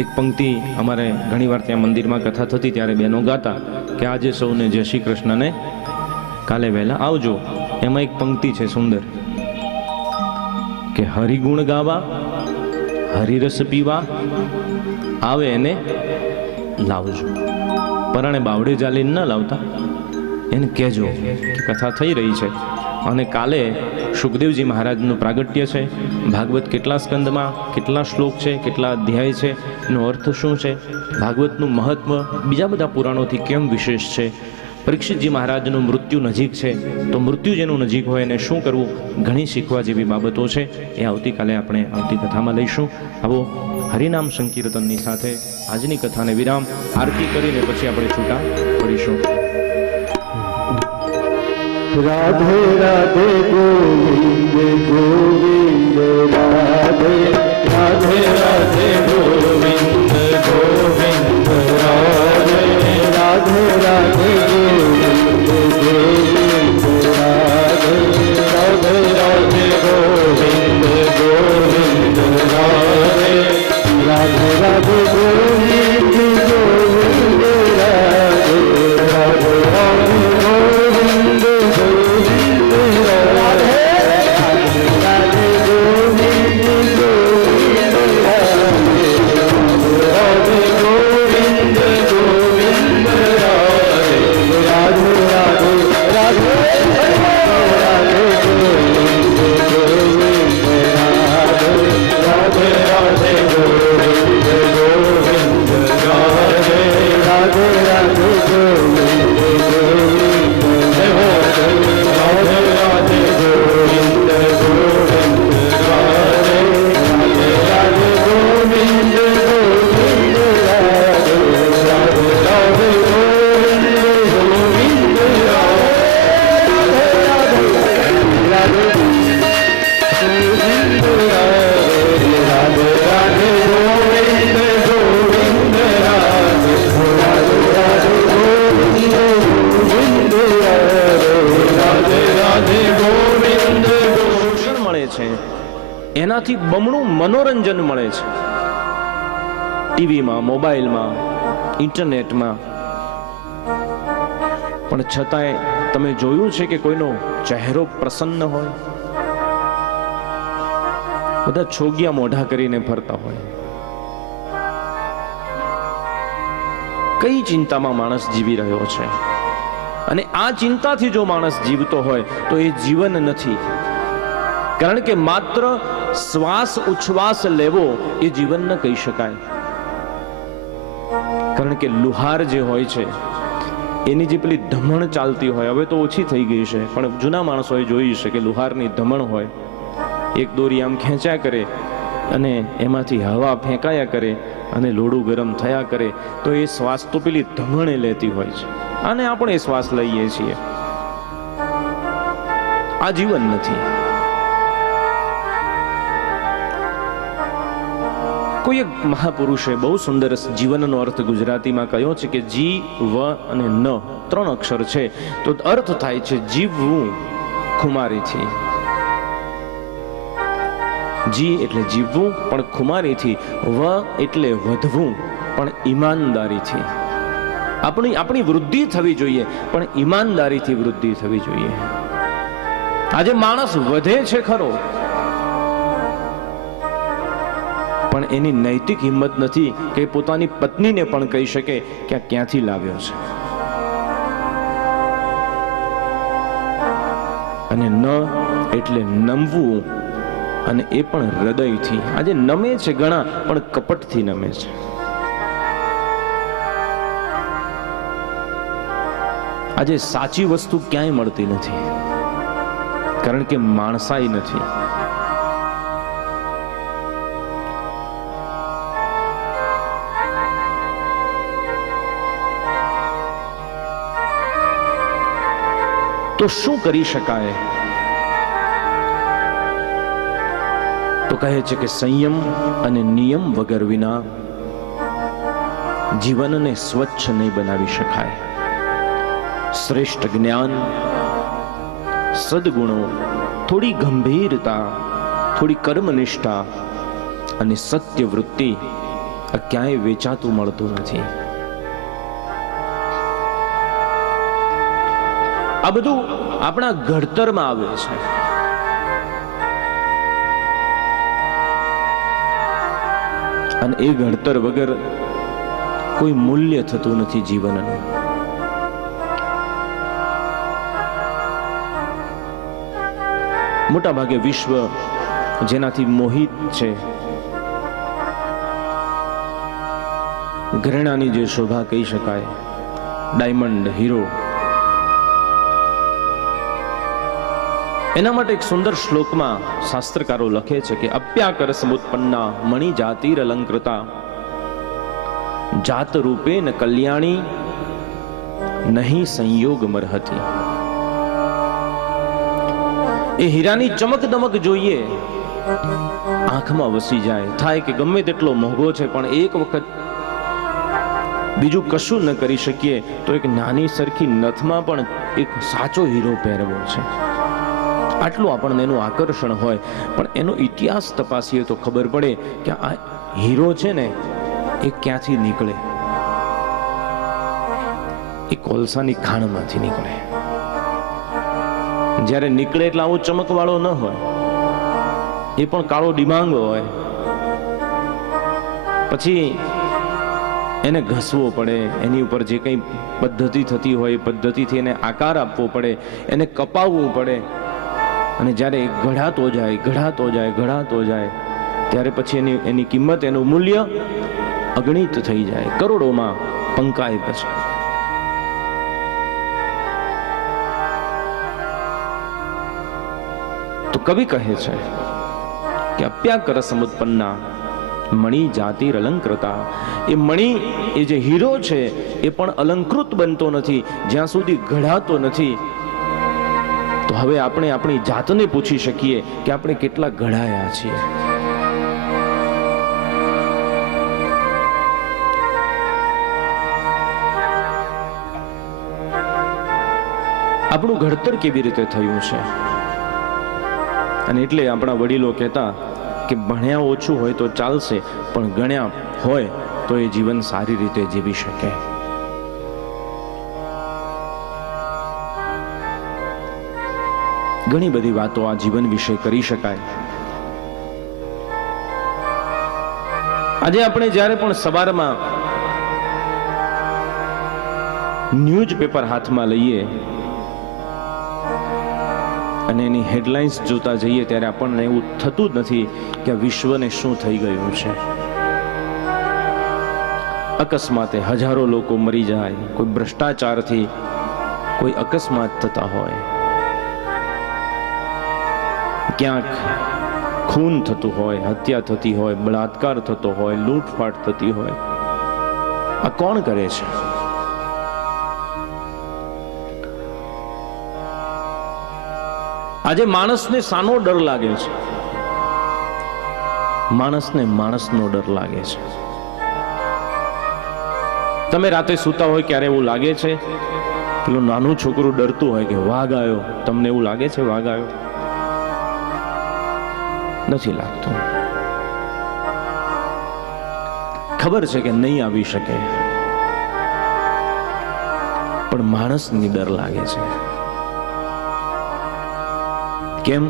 એક પંક્તિ અમારે ઘણીવાર ત્યાં મંદિરમાં કથા થતી ત્યારે બહેનો ગાતા કે આજે સૌને જય શ્રી કૃષ્ણને કાલે વહેલા આવજો. એમાં એક પંક્તિ છે સુંદર કે હરિગુણ ગાવા હરિરસ પીવા આવે એને લાવજો. પરાણે બાવડે ચાલીને ન લાવતા, એને કહેજો કે કથા થઈ રહી છે. અને કાલે સુખદેવજી મહારાજનું પ્રાગટ્ય છે. ભાગવત કેટલા સ્કંદમાં, કેટલા શ્લોક છે, કેટલા અધ્યાય છે, એનો અર્થ શું છે, ભાગવતનું મહત્વ બીજા બધા પુરાણોથી કેમ વિશેષ છે. પરીક્ષિતજી મહારાજનું મૃત્યુ નજીક છે, તો મૃત્યુ જેનું નજીક હોય એને શું કરવું, ઘણી શીખવા જેવી બાબતો છે. એ આવતીકાલે આપણે આવતી કથામાં લઈશું. આવો હરિનામ સંકીર્તનની સાથે આજની કથાને વિરામ. આરતી કરીને પછી આપણે છૂટા પડીશું. રાધે રાધે ગોવિંદ ગોવિંદ રાધે રાધે રાધે ગોવિંદ ગોવિંદ રાધે રાધે રાધે ગોવિંદ ગોવિંદ રાધે રાધે રાધે ગોવિંદ ગોવિંદ રાધે રાધે રાધે ગોવિંદ ગોવિંદ રાધે રાધે રાધે એનાથી બમણું મનોરંજન મળે છે. ટીવીમાં, મોબાઈલમાં, ઇન્ટરનેટમાં. પણ છતાંય તમે જોયું છે કે કોઈનો ચહેરો પ્રસન્ન હોય? બધા છોગિયા મોઢા કરીને ફરતા હોય. કઈ ચિંતામાં માણસ જીવી રહ્યો છે? અને આ ચિંતાથી જો માણસ જીવતો હોય તો એ જીવન નથી. કારણ કે માત્ર શ્વાસ ઉચ્છ્વાસ લેવો એ જીવન ન કહી શકાય. કારણ કે લુહાર જે હોય છે એની જે પેલી ધમણ ચાલતી હોય, હવે તો ઓછી થઈ ગઈ છે, પણ જૂના માણસોએ જોયું છે કે લુહારની ધમણ હોય, એક દોરી આમ ખેંચ્યા કરે અને એમાંથી હવા ફેંકાયા કરે અને લોડું ગરમ થયા કરે, તો એ શ્વાસ તો પેલી ધમણે લેતી હોય છે. અને આપણે શ્વાસ લઈએ છીએ. આ જીવન નથી. કોઈ એક મહાપુરુષે બહુ સુંદર જીવનનો અર્થ ગુજરાતીમાં કહ્યો છે કે જી, વ અને ન 3 અક્ષર છે, તો અર્થ થાય છે જીવવું ખુમારીથી. જી એટલે જીવવું પણ ખુમારીથી, વ એટલે વધવું પણ ઈમાનદારીથી. આપણી વૃદ્ધિ થવી જોઈએ પણ ઈમાનદારીથી વૃદ્ધિ થવી જોઈએ. આજે માણસ વધે છે ખરો, પણ એની નૈતિક હિંમત નથી કે પોતાની પત્નીને પણ કહી શકે કે આ ક્યાંથી લાવ્યો છે. અને ન એટલે નમવું, અને એ પણ હૃદયથી. આજે નમે છે ઘણા પણ કપટથી નમે છે. આજે સાચી વસ્તુ ક્યાંય મળતી નથી, કારણ કે માણસાઈ નથી. તો શું કરી શકાય? તો કહે છે કે સંયમ અને નિયમ વગર વિના જીવનને સ્વચ્છ નહીં બનાવી શકાય. શ્રેષ્ઠ જ્ઞાન, સદગુણો, થોડી ગંભીરતા, થોડી કર્મનિષ્ઠા અને સત્ય વૃત્તિ આ ક્યાંય વેચાતું મળતું નથી. આ બધું આપણા ઘડતરમાં આવે છે. અને એ ઘડતર વગર કોઈ મૂલ્ય થતું નથી જીવનનું. મોટા ભાગે વિશ્વ જેનાથી મોહિત છે, ઘરેણાની જે શોભા કહી શકાય, ડાયમંડ, હીરો, એના માટે એક સુંદર શ્લોકમાં શાસ્ત્રકારો લખે છે કે અપ્યાકર સમુત્પન્ના મણિ જાતિર અલંકૃતા જાત રૂપે ન કલ્યાણી નહીં સંયોગ મરહતી. એ હીરાની ચમક દમક જોઈએ, આંખમાં વસી જાય, થાય કે ગમે તેટલો મોંઘો છે પણ એક વખત બીજું કશું ન કરી શકીએ તો એક નાની સરખી નથમાં પણ એક સાચો હીરો પહેરવો છે, આટલું આપણને એનું આકર્ષણ હોય. પણ એનો ઇતિહાસ તપાસીએ તો ખબર પડે કે આ હીરો છે ને એ ક્યાંથી નીકળે? એ કોલસાની ખાણમાંથી નીકળે. જ્યારે નીકળે એટલે આવો ચમકવાળો ન હોય, એ પણ કાળો ડિમાંગ હોય. પછી એને ઘસવો પડે, એની ઉપર જે કંઈ પદ્ધતિ થતી હોય એ પદ્ધતિથી એને આકાર આપવો પડે, એને કપાવવું પડે. અને જ્યારે ઘડાતો જાય ઘડાતો જાય ઘડાતો જાય ત્યારે પછી એની કિંમત, એનું મૂલ્ય અગણિત થઈ જાય, કરોડોમાં પંકાય. પછી તો કવિ કહે છે કે અપ્યાકર સમુત્પન્ના મણિ જાતિર અલંકૃતા. એ મણિ, એ જે હીરો છે એ પણ અલંકૃત બનતો નથી જ્યાં સુધી ઘડાતો નથી. તો હવે આપણે આપણી જાતને પૂછી શકીએ કે આપણે કેટલા ઘડાયા છીએ. આપણું ઘડતર કેવી રીતે થયું છે? અને એટલે આપણા વડીલો કહેતા કે ભણ્યા ઓછું હોય તો ચાલશે, પણ ગણ્યા હોય તો એ જીવન સારી રીતે જીવી શકે. ઘણી બધી વાતો આ જીવન વિશે કરી શકાય. આજે આપણે જ્યારે પણ સવારમાં ન્યૂઝપેપર હાથમાં લઈએ અને એની હેડલાઇન્સ જોતા જઈએ ત્યારે આપણને એવું થતું જ નથી કે આ વિશ્વને શું થઈ ગયું છે. અકસ્માતે હજારો લોકો મરી જાય, કોઈ ભ્રષ્ટાચારથી કોઈ અકસ્માત થતા હોય, ક્યાંક ખૂન થતું હોય, હત્યા થતી હોય, બળાત્કાર થતો હોય, લૂંટફાટ થતી હોય. આ કોણ કરે છે? આજે માણસને શાનો ડર લાગે છે? માણસને માણસનો ડર લાગે છે. તમે રાતે સૂતા હોય ક્યારે એવું લાગે છે? પેલું નાનું છોકરું ડરતું હોય કે વાઘ આવ્યો, તમને એવું લાગે છે વાઘ આવ્યો? નથી લાગતું. ખબર છે કે નહીં આવી શકે, પણ માણસની ડર લાગે છે. કેમ?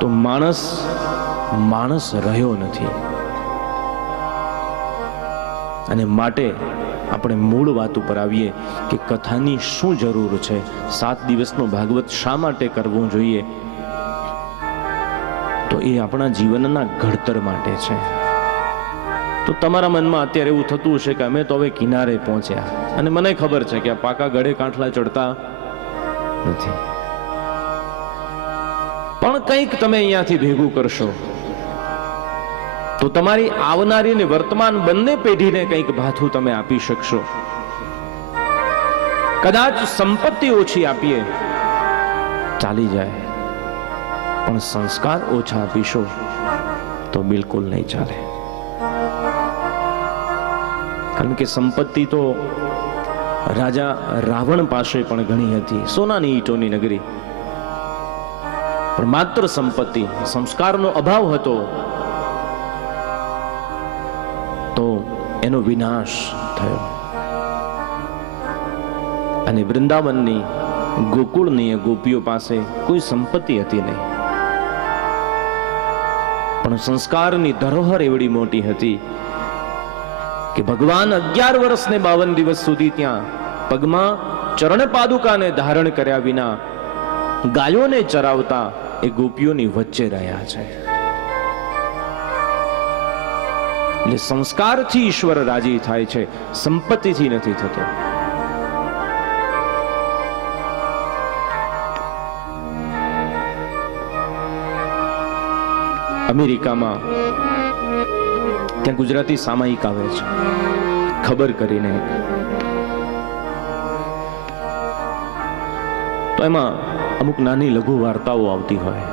તો માણસ રહ્યો નથી. અને માટે આપણે મૂળ વાત ઉપર આવીએ કે કથાની શું જરૂર છે? 7 દિવસનો ભાગવત શા માટે કરવું જોઈએ? તો એ આપણા જીવનના ઘડતર માટે છે. તો તમારા મનમાં અત્યારે એવું થતું હશે કે અમે તો હવે કિનારે પહોંચ્યા, અને મને ખબર છે કે આ પાકા ગળે કાંઠલા ચડતા નથી, પણ કંઈક તમે અહીંયાથી ભેગું કરશો તો તમારી આવનારી અને વર્તમાન બંને પેઢીને કંઈક ભાથું તમે આપી શકશો. કદાચ સંપત્તિ ઓછી આપીએ ચાલી જાય, પણ સંસ્કાર ઓછા આપીશો તો બિલકુલ નહીં ચાલે. કારણ કે સંપત્તિ તો રાજા રાવણ પાસે પણ ઘણી હતી, સોનાની ઈંટોની નગરી, પણ માત્ર સંપત્તિ, સંસ્કારનો અભાવ હતો તો એનો વિનાશ થયો. અને વૃંદાવનની ગોકુળની ગોપીઓ પાસે કોઈ સંપત્તિ હતી નહીં, પણ સંસ્કારની ધરોહર એવડી મોટી હતી કે ભગવાન 11 વર્ષ ને 52 દિવસ સુધી ત્યાં પગમાં ચરણ પાદુકાને ધારણ કર્યા વિના ગાયોને ચરાવતા એ ગોપીઓની વચ્ચે રહ્યા છે. એટલે સંસ્કારથી ઈશ્વર રાજી થાય છે, સંપત્તિથી નથી થતો. અમેરિકામાં ત્યાં ગુજરાતી સામાયિક આવે છે, ખબર કરીને, તો એમાં અમુક નાની લઘુ વાર્તાઓ આવતી હોય.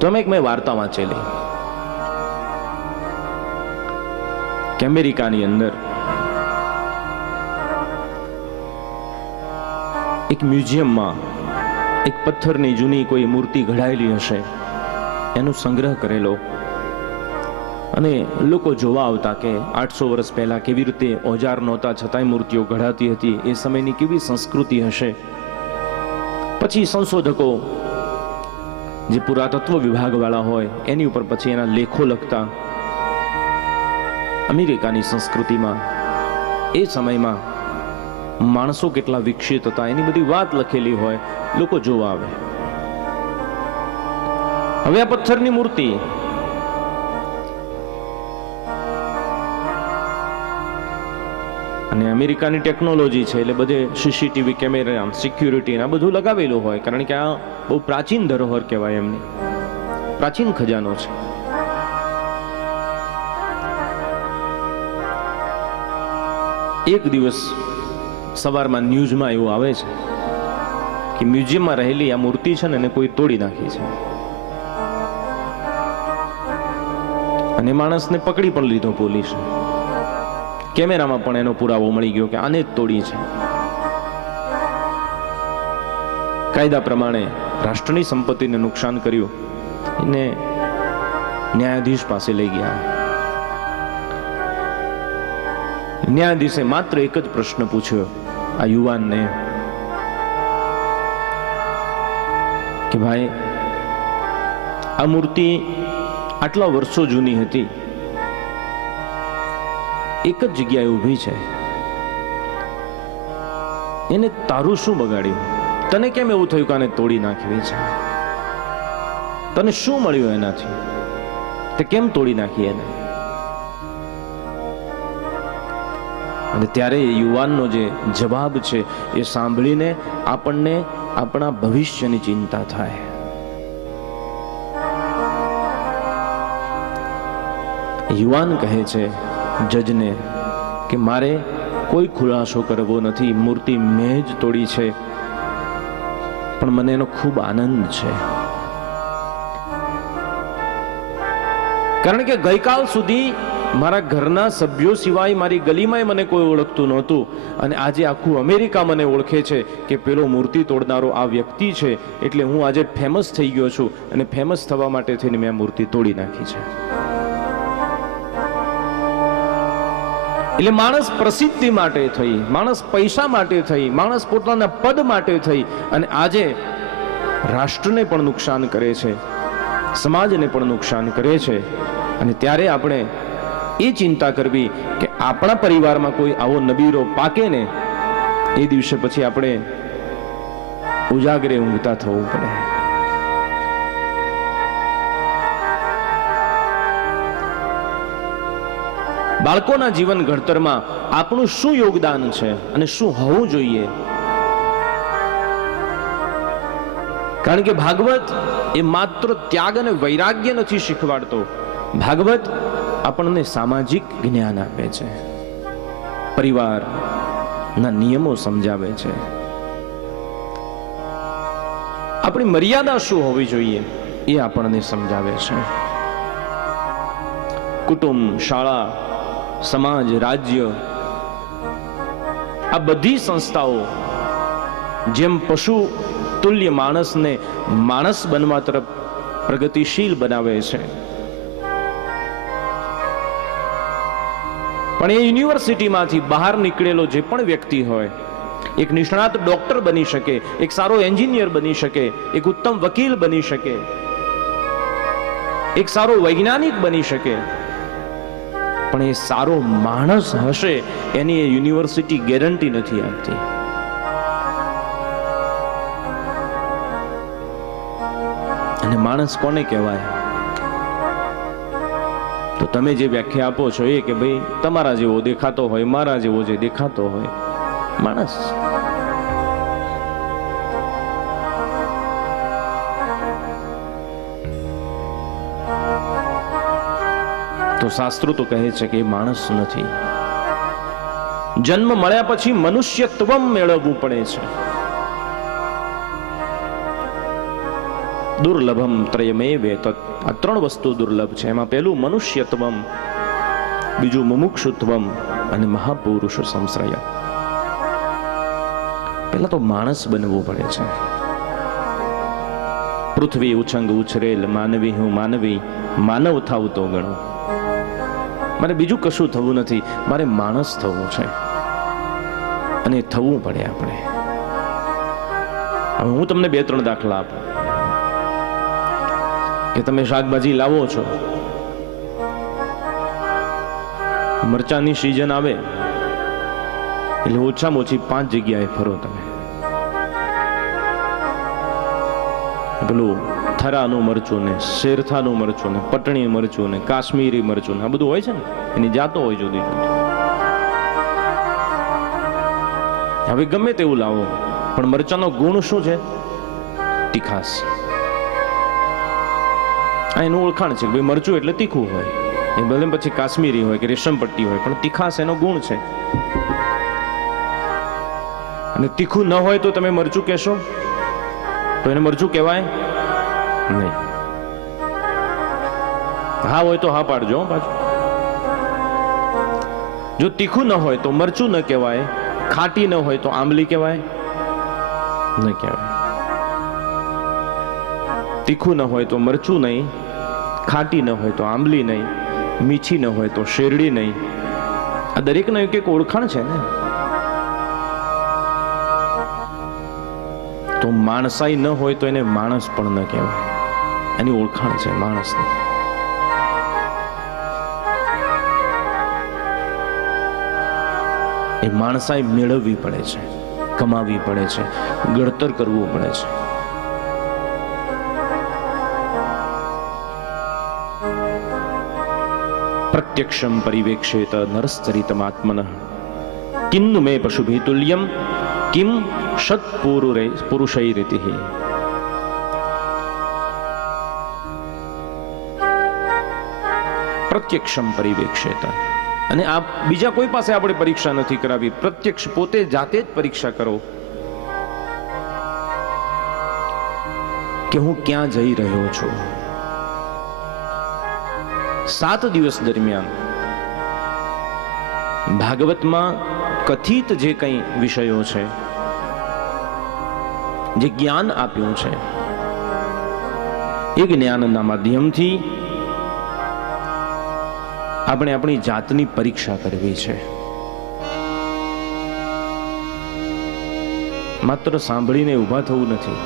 તો એક મેં વાર્તા વાંચેલી કે અમેરિકાની અંદર એક મ્યુઝિયમમાં એક પથ્થરની જૂની કોઈ મૂર્તિ ઘડાયેલી હશે, એનો સંગ્રહ કરેલો, અને લોકો જોવા આવતા કે 800 વર્ષ પહેલા કેવી રીતે ઓજાર નહોતા છતાંય મૂર્તિઓ ઘડાતી હતી, એ સમયની કેવી સંસ્કૃતિ હશે. પછી સંશોધકો, જે પુરાતત્વ વિભાગ વાળા હોય, એની ઉપર પછી એના લેખો લખતા. અમેરિકાની સંસ્કૃતિમાં એ સમયમાં માણસો કેટલા વિકસિત હતા એની બધી વાત લખેલી હોય, લોકો જોવા આવે. હવે આ પથ્થરની મૂર્તિ અને અમેરિકાની ટેકનોલોજી છે એટલે બધે સીસીટીવી કેમેરા, સિક્યુરિટી આ બધું લગાવેલું હોય, કારણ કે આ બહુ પ્રાચીન ધરોહર કહેવાય, એમની પ્રાચીન ખજાનો છે. એક દિવસ સવારમાં ન્યૂઝમાં એવું આવે છે કે મ્યુઝિયમમાં રહેલી આ મૂર્તિ છે ને એને કોઈ તોડી નાખી છે, અને માણસને પકડી પણ લીધો પોલીસે. કેમેરામાં પણ એનો પુરાવો મળી ગયો કે આને જ તોડી છે. કાયદા પ્રમાણે રાષ્ટ્રની સંપત્તિને નુકસાન કર્યું એને ન્યાયાધીશ પાસે લઈ ગયા. ન્યાયાધીશે માત્ર એક જ પ્રશ્ન પૂછ્યો આ યુવાનને કે ભાઈ, આ મૂર્તિ આટલા વર્ષો જૂની હતી, એક જ જગ્યાએ ઊભી છે, એને તારું શું બગાડ્યું? તને કેમ એવું થયું કે આને તોડી નાખવી છે? તને શું મળ્યું એનાથી? તે કેમ તોડી નાખી એને? અને ત્યારે યુવાનનો જે જવાબ છે એ સાંભળીને આપણને આપણા ભવિષ્યની ચિંતા થાય. યુવાન કહે છે જજને કે મારે કોઈ ખુલાસો કરવો નથી, મૂર્તિ મેં જ તોડી છે, પણ મને એનો ખૂબ આનંદ છે. કારણ કે ગઈકાલ સુધી મારા ઘરના સભ્યો સિવાય મારી ગલીમાં મને કોઈ ઓળખતું નહોતું, અને આજે આખું અમેરિકા મને ઓળખે છે કે પેલો મૂર્તિ તોડનારો આ વ્યક્તિ છે, એટલે હું આજે ફેમસ થઈ ગયો છું, અને ફેમસ થવા માટે થઈને મેં આ મૂર્તિ તોડી નાખી છે. એટલે માણસ પ્રસિદ્ધિ માટે થઈ, માણસ પૈસા માટે થઈ, માણસ પોતાના પદ માટે થઈ અને આજે રાષ્ટ્રને પણ નુકસાન કરે છે, સમાજને પણ નુકસાન કરે છે. અને ત્યારે આપણે એ ચિંતા કરવી કે આપણા પરિવારમાં કોઈ આવો નબીરો પાકે ને, એ દિવસે પછી આપણે ઉજાગરે ઊંઘતા થવું પડે. બાળકોના જીવન ઘડતરમાં આપણું શું યોગદાન છે અને શું હોવું જોઈએ? કારણ કે ભાગવત એ માત્ર ત્યાગ અને વૈરાગ્ય નથી શીખવાડતો, ભાગવત આપણને સામાજિક જ્ઞાન આપે છે, પરિવારના નિયમો સમજાવે છે, આપણી મર્યાદા શું હોવી જોઈએ, એ આપણને સમજાવે છે. કુટુંબ, શાળા, સમાજ, રાજ્ય, આ બધી સંસ્થાઓ જેમ પશુ તુલ્ય માણસને માણસ બનવા તરફ પ્રગતિશીલ બનાવે છે, પણ એ યુનિવર્સિટીમાંથી બહાર નીકળેલો જે પણ વ્યક્તિ હોય, એક નિષ્ણાત ડોક્ટર બની શકે, એક સારો એન્જિનિયર બની શકે, એક ઉત્તમ વકીલ બની શકે, એક સારો વૈજ્ઞાનિક બની શકે, પણ એ સારો માણસ હશે એની એ યુનિવર્સિટી ગેરંટી નથી આપતી. અને માણસ કોને કહેવાય? તો તમે જે વ્યાખ્યા આપો છો એ કે ભાઈ તમારા જેવો દેખાતો હોય, મારા જેવો જે દેખાતો હોય, માણસ. તો શાસ્ત્રો તો કહે છે કે એ માણસ નથી. જન્મ મળ્યા પછી મનુષ્યત્વ મેળવવું પડે છે. દુર્લભમ ત્રયમેવ એતત, આ ત્રણ વસ્તુ દુર્લભ છે. એમાં પહેલું મનુષ્યત્વમ, બીજું મુમુક્ષુત્વમ અને મહાપુરુષ સંશ્રય. પહેલા તો માણસ બનવું પડે છે. પૃથ્વી ઉછંગ ઉછરેલ, માનવી હું માનવી, માનવ થાવ તો ગણો. મારે બીજું કશું થવું નથી, મારે માણસ થવું છે અને થવું પડે આપણે. હવે હું તમને 2-3 દાખલા આપું કે તમે શાકભાજી લાવો છો, મરચાની સીઝન આવે એટલે ઓછામાં ઓછી 5 જગ્યાએ ફરો તમે. પેલું થરાનું મરચું ને, શેરથાનું મરચું ને, પટણી મરચું ને, કાશ્મીરી મરચું ને, આ બધું હોય છે ને, એની જાતો હોય જુદી જુદી. હવે ગમે તેવું લાવો, પણ મરચાનો ગુણ શું છે? તીખાસ. આ એનું ઓળખાણ છે કે ભાઈ મરચું એટલે તીખું હોય. એ ભલે પછી કાશ્મીરી હોય કે રેશમ પટ્ટી હોય, પણ તીખાસ એનો ગુણ છે. અને તીખું ન હોય તો તમે મરચું કહેશો તો એને મરચું કહેવાય નહીં. હા હોય તો હા પાડજો પાછું. જો તીખું ન હોય તો મરચું ન કહેવાય, ખાટી ન હોય તો આંબલી કહેવાય ન કહેવાય. તીખું ન હોય તો મરચું નહીં, ખાટી ન હોય તો આંબલી નહીં, મીઠી ન હોય તો શેરડી નહીં. આ દરેકનો એક એક ઓળખાણ છે ને. તો માણસાઈ ન હોય તો એને માણસ પણ ન કહેવાય. એની ઓળખાણ છે માણસની. એ માણસાઈ મેળવવી પડે છે, કમાવી પડે છે, ઘડતર કરવું પડે છે. પ્રત્યક્ષમ પરિવેક્ષેત નરશ્ચરિતમાત્મનઃ કિન્નુ મે પશુભિ તુલ્યમ કિમ સત્પુરુષૈરિતિઃ. પ્રત્યક્ષમ પરિવેક્ષેત. અને આ બીજા કોઈ પાસે આપણે પરીક્ષા નથી કરાવી, પ્રત્યક્ષ પોતે જાતે જ પરીક્ષા કરો કે હું ક્યાં જઈ રહ્યો છું. 7 દિવસ દરમિયાન ભાગવતમાં કથિત જે કંઈ વિષયો છે, જે જ્ઞાન આપ્યું છે, એ જ્ઞાનના માધ્યમથી આપણે આપણી જાતની પરીક્ષા કરવી છે. માત્ર સાંભળીને ઊભા થવું નથી.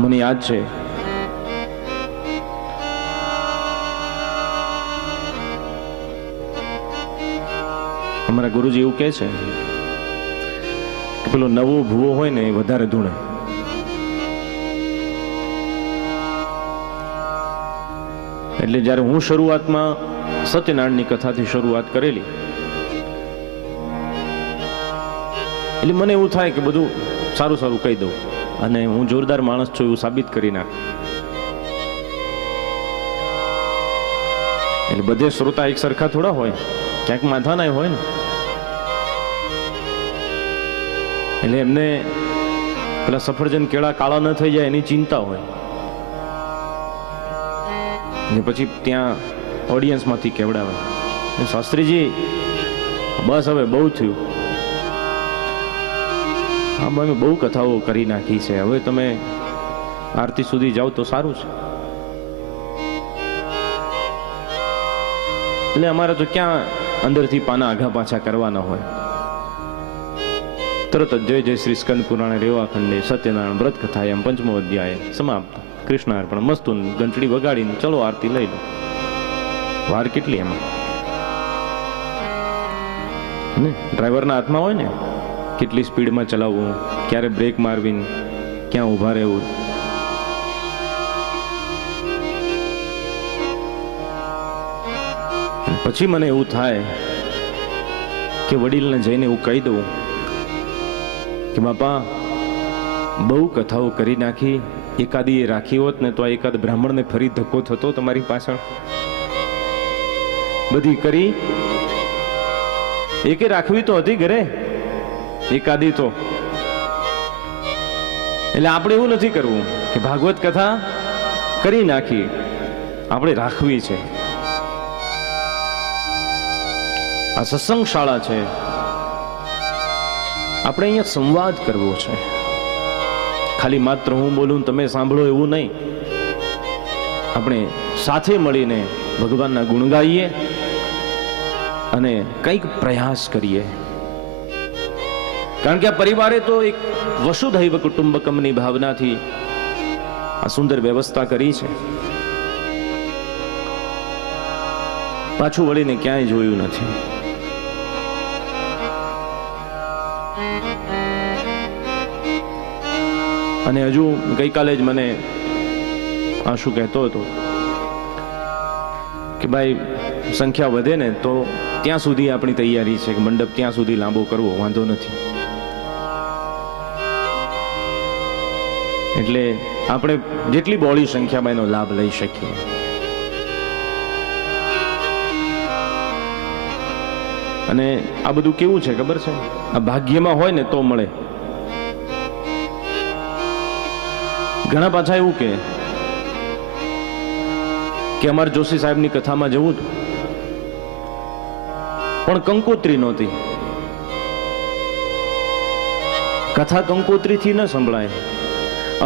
મને યાદ છે અમારા ગુરુજી એવું કહે છે કે પેલો નવો ભૂવો હોય ને એ વધારે ધૂણે. એટલે જ્યારે હું શરૂઆતમાં સત્યનારાયણની કથાથી શરૂઆત કરેલી, એટલે મને એવું થાય કે બધું સારું સારું કહી દઉં અને હું જોરદાર માણસ છું એવું સાબિત કરી નાખ. એટલે બધે શ્રોતા એક સરખા થોડા હોય, ક્યાંક માથાના હોય ને. એટલે એમને પેલા સફરજન કેળા કાળા ન થઈ જાય એની ચિંતા હોય. ને પછી ત્યાં ઓડિયન્સમાંથી કેવડાવે, શાસ્ત્રીજી બસ હવે બહુ થયું, હા અમે બહુ કથાઓ કરી નાખી છે, હવે તમે આરતી સુધી જાઓ તો સારું છે. એટલે અમારે તો ક્યાં અંદરથી પાના આઘા પાછા કરવાના હોય, તરત જ જય જય શ્રી સ્કંદ પુરાણે રેવાખંડે સત્યનારાયણ વ્રત કથા એમ પંચમો અધ્યાય સમાપ્ત. કૃષ્ણાર્પણ મસ્તું ઘંટડી વગાડીને ચલો આરતી લઈ લો. વાર કેટલી એમાં ને ડ્રાઈવરના હાથમાં હોય ને, કેટલી સ્પીડમાં ચલાવવું, ક્યારે બ્રેક મારવી, ક્યાં ઊભા રહેવું. પછી મને એવું થાય કે વડીલને જઈને એવું કહી દઉં કે બાપા બહુ કથાઓ કરી નાખી, એકાદી એ રાખી હોત ને તો આ એકાદ બ્રાહ્મણને ફરી ધક્કો થતો તમારી પાછળ. બધી કરી, એકે રાખવી તો હતી ઘરે, એકાદી તો. એટલે આપણે એવું નથી કરવું કે ભાગવત કથા કરી નાખી, આપણે રાખવી છે. આ સત્સંગ શાળા છે, આપણે અહીંયા સંવાદ કરવો છે. ખાલી માત્ર હું બોલું તમે સાંભળો એવું નહીં. આપણે સાથે મળીને ભગવાનના ગુણ ગાઈએ અને કંઈક પ્રયાસ કરીએ. કારણ કે આ પરિવારે તો એક વસુધૈવ કુટુંબકમની ભાવનાથી આ સુંદર વ્યવસ્થા કરી છે. પાછું વળીને ક્યાંય જોયું નથી. અને હજુ ગઈકાલે જ મને આશુ કહેતો હતો કે ભાઈ સંખ્યા વધે ને તો ત્યાં સુધી આપણી તૈયારી છે કે મંડપ ત્યાં સુધી લાંબો કરવો, વાંધો નથી. એટલે આપણે જેટલી બહોળી સંખ્યામાં એનો લાભ લઈ શકીએ. અને આ બધું કેવું છે ખબર છે, આ ભાગ્યમાં હોય ને તો મળે. ઘણા પાછા એવું કે અમારે જોશી સાહેબની કથામાં જવું હતું પણ કંકોત્રી નહોતી. કથા કંકોત્રીથી ન સંભળાય.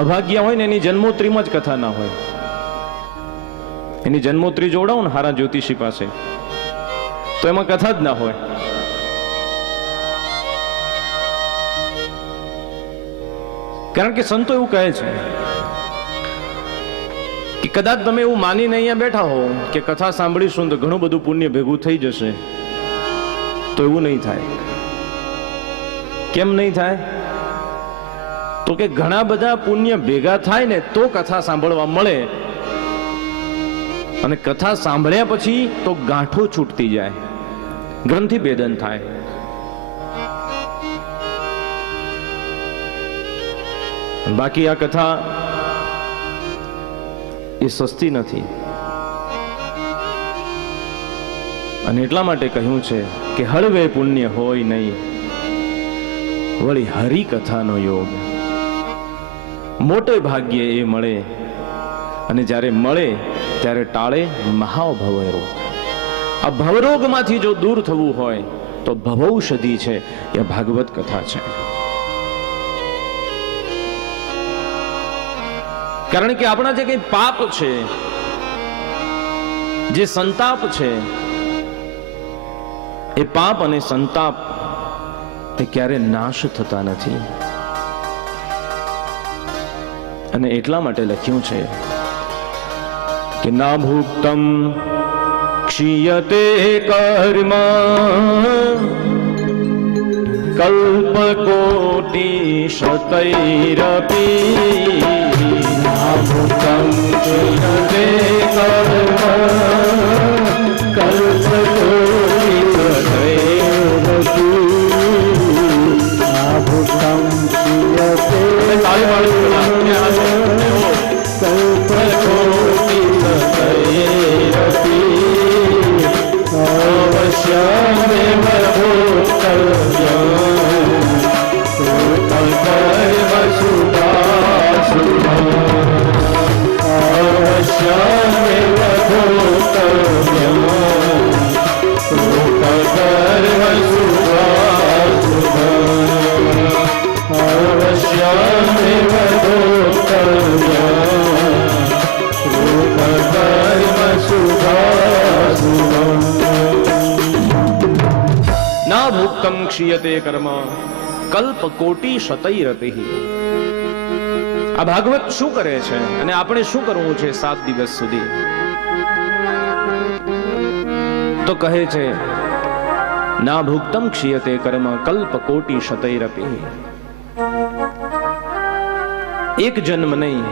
અભાગ્ય હોય ને એની જન્મોત્રીમાં જ કથા ના હોય. એની જન્મોત્રી જોડાવું ને હારા જ્યોતિષી પાસે તો એમાં કથા જ ના હોય. કારણ કે સંતો એવું કહે છે કે કદાચ તમે એવું માનીને અહીંયા બેઠા હો કે કથા સાંભળીશું તો ઘણું બધું પુણ્ય ભેગું થઈ જશે, તો એવું નહીં થાય. કેમ નહીં થાય? તો કે ઘણા બધા પુણ્ય ભેગા થાય ને તો કથા સાંભળવા મળે, અને કથા સાંભળ્યા પછી તો ગાંઠો છૂટતી જાય, ગ્રંથિ ભેદન થાય. બાકી આ કથા એ સસ્તી નથી. અને એટલા માટે કહ્યું છે કે હળવે પુણ્ય હોય નહીં, વળી હરિકથાનો યોગ. મોટે ભાગ્યે એ મળે, અને જ્યારે મળે ત્યારે ટાળે મહાભવ રોગ. આ ભવરોગમાંથી જો દૂર થવું હોય તો ભવૌષધિ છે એ ભાગવત કથા છે. કારણ કે આપણા જે કઈ પાપ છે, જે સંતાપ છે, એ પાપ અને સંતાપ એ ક્યારે નાશ થતા નથી. અને એટલા માટે લખ્યું છે કે ના ભુક્તમ ક્ષીયતે કર્મ કલ્પકોટી શતૈરપી. ભૂતમ ક્ષીયતે કર્મ કલ્પકોટી શતૈરપી. ભૂતમ ક્ષીયતે કલ્પકોટી શતૈરપી. અવશ્યમેવ ભૂતવ્યમ. ક્ષીયતે કર્મ કલ્પ કોટી શતૈરતિ. આ ભાગવત શું કરે છે અને આપણે શું કરવું છે 7 દિવસ સુધી? તો કહે છે ના ભુક્તમ ક્ષીયતે કર્મ કલ્પ કોટી શતૈરપિ. એક જન્મ નહીં,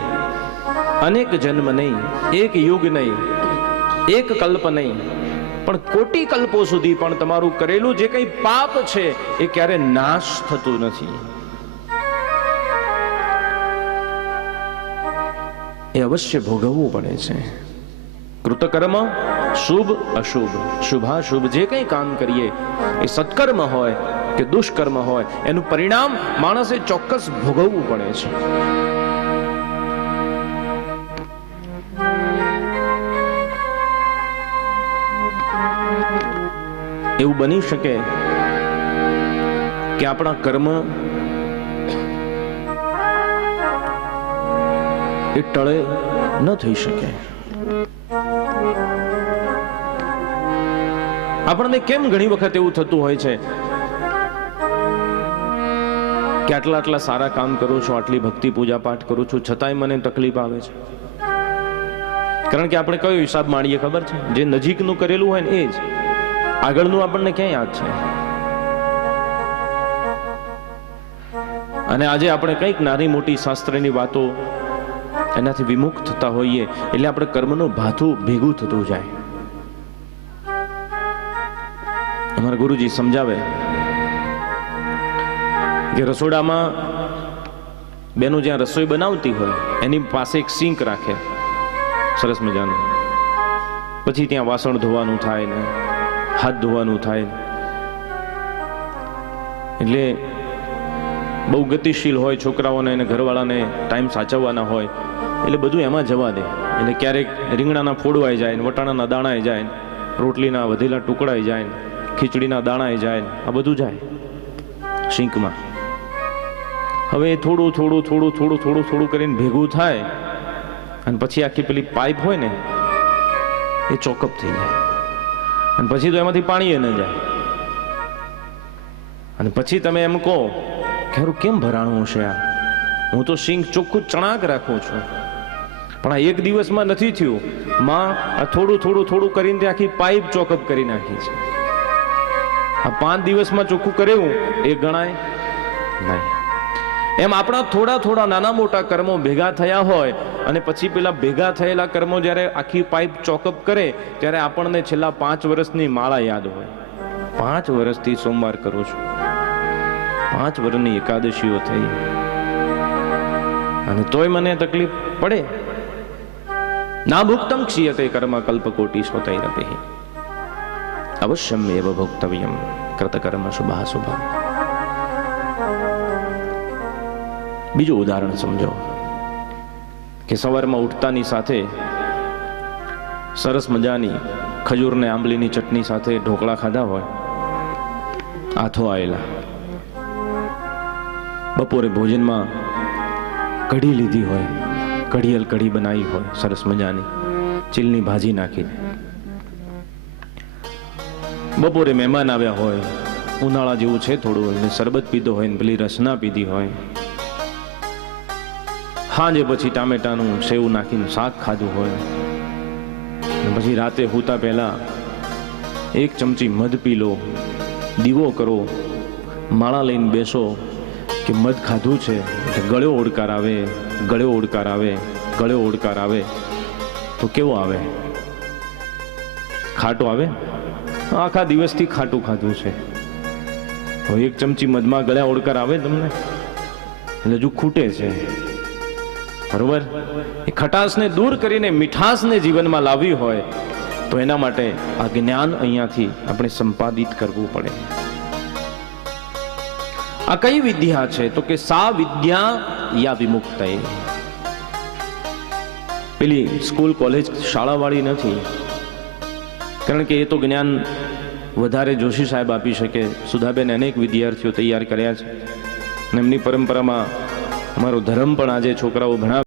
અનેક જન્મ નહીં, એક યુગ નહીં, એક કલ્પ નહીં, પણ કોટી કલ્પો સુધી પણ તમારું કરેલું જે કંઈ પાપ છે એ ક્યારે નાશ થતું નથી. એ અવશ્ય ભોગવવું પડે છે. કૃતકર્મ શુભ અશુભ, શુભાશુભ જે કંઈ કામ કરીએ એ સત્કર્મ હોય કે દુષ્કર્મ હોય એનું પરિણામ માણસે ચોક્કસ ભોગવવું પડે છે. એવું બની શકે કે આપણા કર્મ એ ટળે ન થઈ શકે. આપણને કેમ ઘણી વખત એવું થતું હોય છે કે આટલા સારા કામ કરું છું, આટલી ભક્તિ પૂજા પાઠ કરું છું, છતાંય મને તકલીફ આવે છે? કારણ કે આપણે કયો હિસાબ માંડીએ ખબર છે? જે નજીકનું કરેલું હોય ને એ જ. આગળનું આપણને ક્યાં યાદ છે? અને આજે આપણે કંઈક નાની મોટી શાસ્ત્રની વાતો એનાથી વિમુખ થતા હોઈએ એટલે આપણે કર્મનું ભાથું ભેગું થતું જાય. અમારા ગુરુજી સમજાવે કે રસોડામાં બેનું જ્યાં રસોઈ બનાવતી હોય એની પાસે એક સિંક રાખે સરસ મજાનું. પછી ત્યાં વાસણ ધોવાનું થાય ને હાથ ધોવાનું થાય. એટલે બહુ ગતિશીલ હોય છોકરાઓને અને ઘરવાળાને ટાઈમ સાચવવાના હોય એટલે બધું એમાં જવા દે. એટલે ક્યારેક રીંગણાના ફોડવાઈ જાય, વટાણાના દાણાઈ જાય, રોટલીના વધેલા ટુકડાઈ જાય, ખીચડીના દાણાઈ જાય, આ બધું જાય સિંકમાં. હવે થોડું થોડું થોડું થોડું થોડું થોડું કરીને ભેગું થાય અને પછી આખી પેલી પાઇપ હોય ને એ ચોકઅપ થઈ જાય અને પછી તો એમાંથી પાણી ન જાય. અને પછી તમે એમ કહો કે કેમ ભરાણું છે આ? હું તો સિંક ચોખ્ખું ચણાક રાખું છું, પણ આ એક દિવસમાં નથી થયું. માં આ થોડું થોડું થોડું કરીને આખી પાઇપ ચોકઅપ કરી નાખી છે. આ 5 દિવસમાં ચોખ્ખું કર્યું એ ગણાય નહીં. એમ આપણા થોડા થોડા નાના મોટા કર્મો ભેગા થયા હોય અને પછી પેલા ભેગા થયેલા કર્મો જ્યારે આખી પાઇપ ચોકઅપ કરે ત્યારે આપણને છેલ્લા 5 વર્ષની માળા યાદ હોય. 5 વર્ષથી સોમવાર કરું છું, 5 વર્ષની એકાદશીઓ થઈ અને તોય મને તકલીફ પડે. ના ભુક્તમ ક્ષીયતે કર્મ કલ્પકોટી શતૈરપિ. અવશ્યમ એવ ભોક્તવ્યમ કૃતકર્મ શુભાશુભ. બીજું ઉદાહરણ સમજો કે સવારમાં ઉઠતાની સાથે સરસ મજાની ખજૂર ને આંબલીની ચટણી સાથે ઢોકળા ખાધા હોય, આથો આવેલા. બપોરે ભોજનમાં કઢી લીધી હોય, કઢિયલ કઢી બનાવી હોય સરસ મજાની ચીલની ભાજી નાખીને. બપોરે મહેમાન આવ્યા હોય, ઉનાળા જેવું છે થોડું, એટલે શરબત પીધો હોય ને પેલી રસના પીધી હોય. સાંજે પછી ટામેટાનું સેવ નાખીને શાક ખાધું હોય. પછી રાતે સૂતા પહેલા 1 ચમચી મધ પી લો, દીવો કરો, માળા લઈને બેસો કે મધ ખાધું છે એટલે ગળ્યો ઓડકાર આવે, ગળ્યો ઓડકાર આવે, ગળ્યો ઓડકાર આવે. તો કેવો આવે? ખાટો આવે. આખા દિવસથી ખાટું ખાધું છે. હવે 1 ચમચી મધમાં ગળ્યા ઓડકાર આવે તમને એટલે હજુ ખૂટે છે. બરોબર? એ ખટાશને દૂર કરીને મીઠાશને જીવનમાં લાવવી હોય તો એના માટે આ જ્ઞાન અહીંયાથી આપણે સંપાદિત કરવું પડે. આ કઈ વિદ્યા છે? તો કે સા વિદ્યા યા વિમુક્ત. પેલી સ્કૂલ કોલેજ શાળાવાળી નથી, કારણ કે એ તો જ્ઞાન વધારે જોશી સાહેબ આપી શકે. સુધાબેન અનેક વિદ્યાર્થીઓ તૈયાર કર્યા છે અને એમની પરંપરામાં અમારો ધર્મ પણ આજે છોકરાઓ ભણાવે.